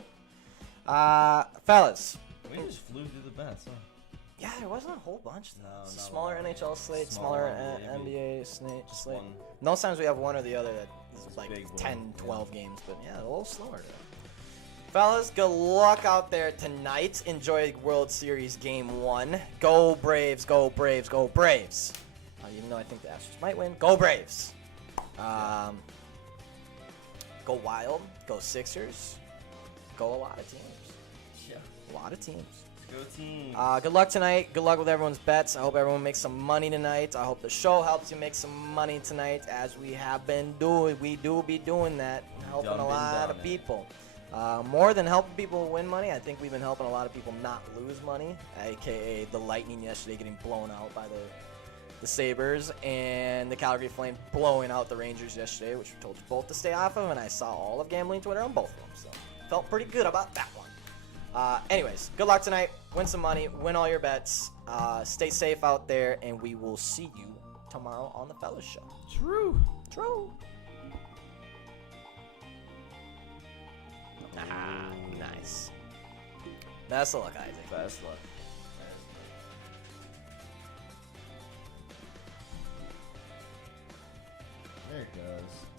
Fellas. We just flew through the bets, huh? Yeah, there wasn't a whole bunch. No, It's a not smaller a lot. NHL slate, Smaller smaller NBA slate. one. Most times we have one or the other that is like big one, 10, yeah. 12 games, but yeah, a little slower today. Fellas, good luck out there tonight. Enjoy World Series Game 1. Go Braves, go Braves, go Braves. Even though I think the Astros might win, go Braves. Go Wild. Go Sixers. Go a lot of teams. Yeah. A lot of teams. Go team. Good luck tonight. Good luck with everyone's bets. I hope everyone makes some money tonight. I hope the show helps you make some money tonight, as we have been doing. We do be doing that, helping a lot of people. More than helping people win money, I think we've been helping a lot of people not lose money, aka the Lightning yesterday getting blown out by the Sabres, and the Calgary Flames blowing out the Rangers yesterday, which we told you both to stay off of, and I saw all of gambling Twitter on both of them, so felt pretty good about that one. Anyways, good luck tonight. Win some money. Win all your bets. Stay safe out there, and we will see you tomorrow on the Fellas Show. True. Nice. Best of luck, Isaac. Best luck. There it goes.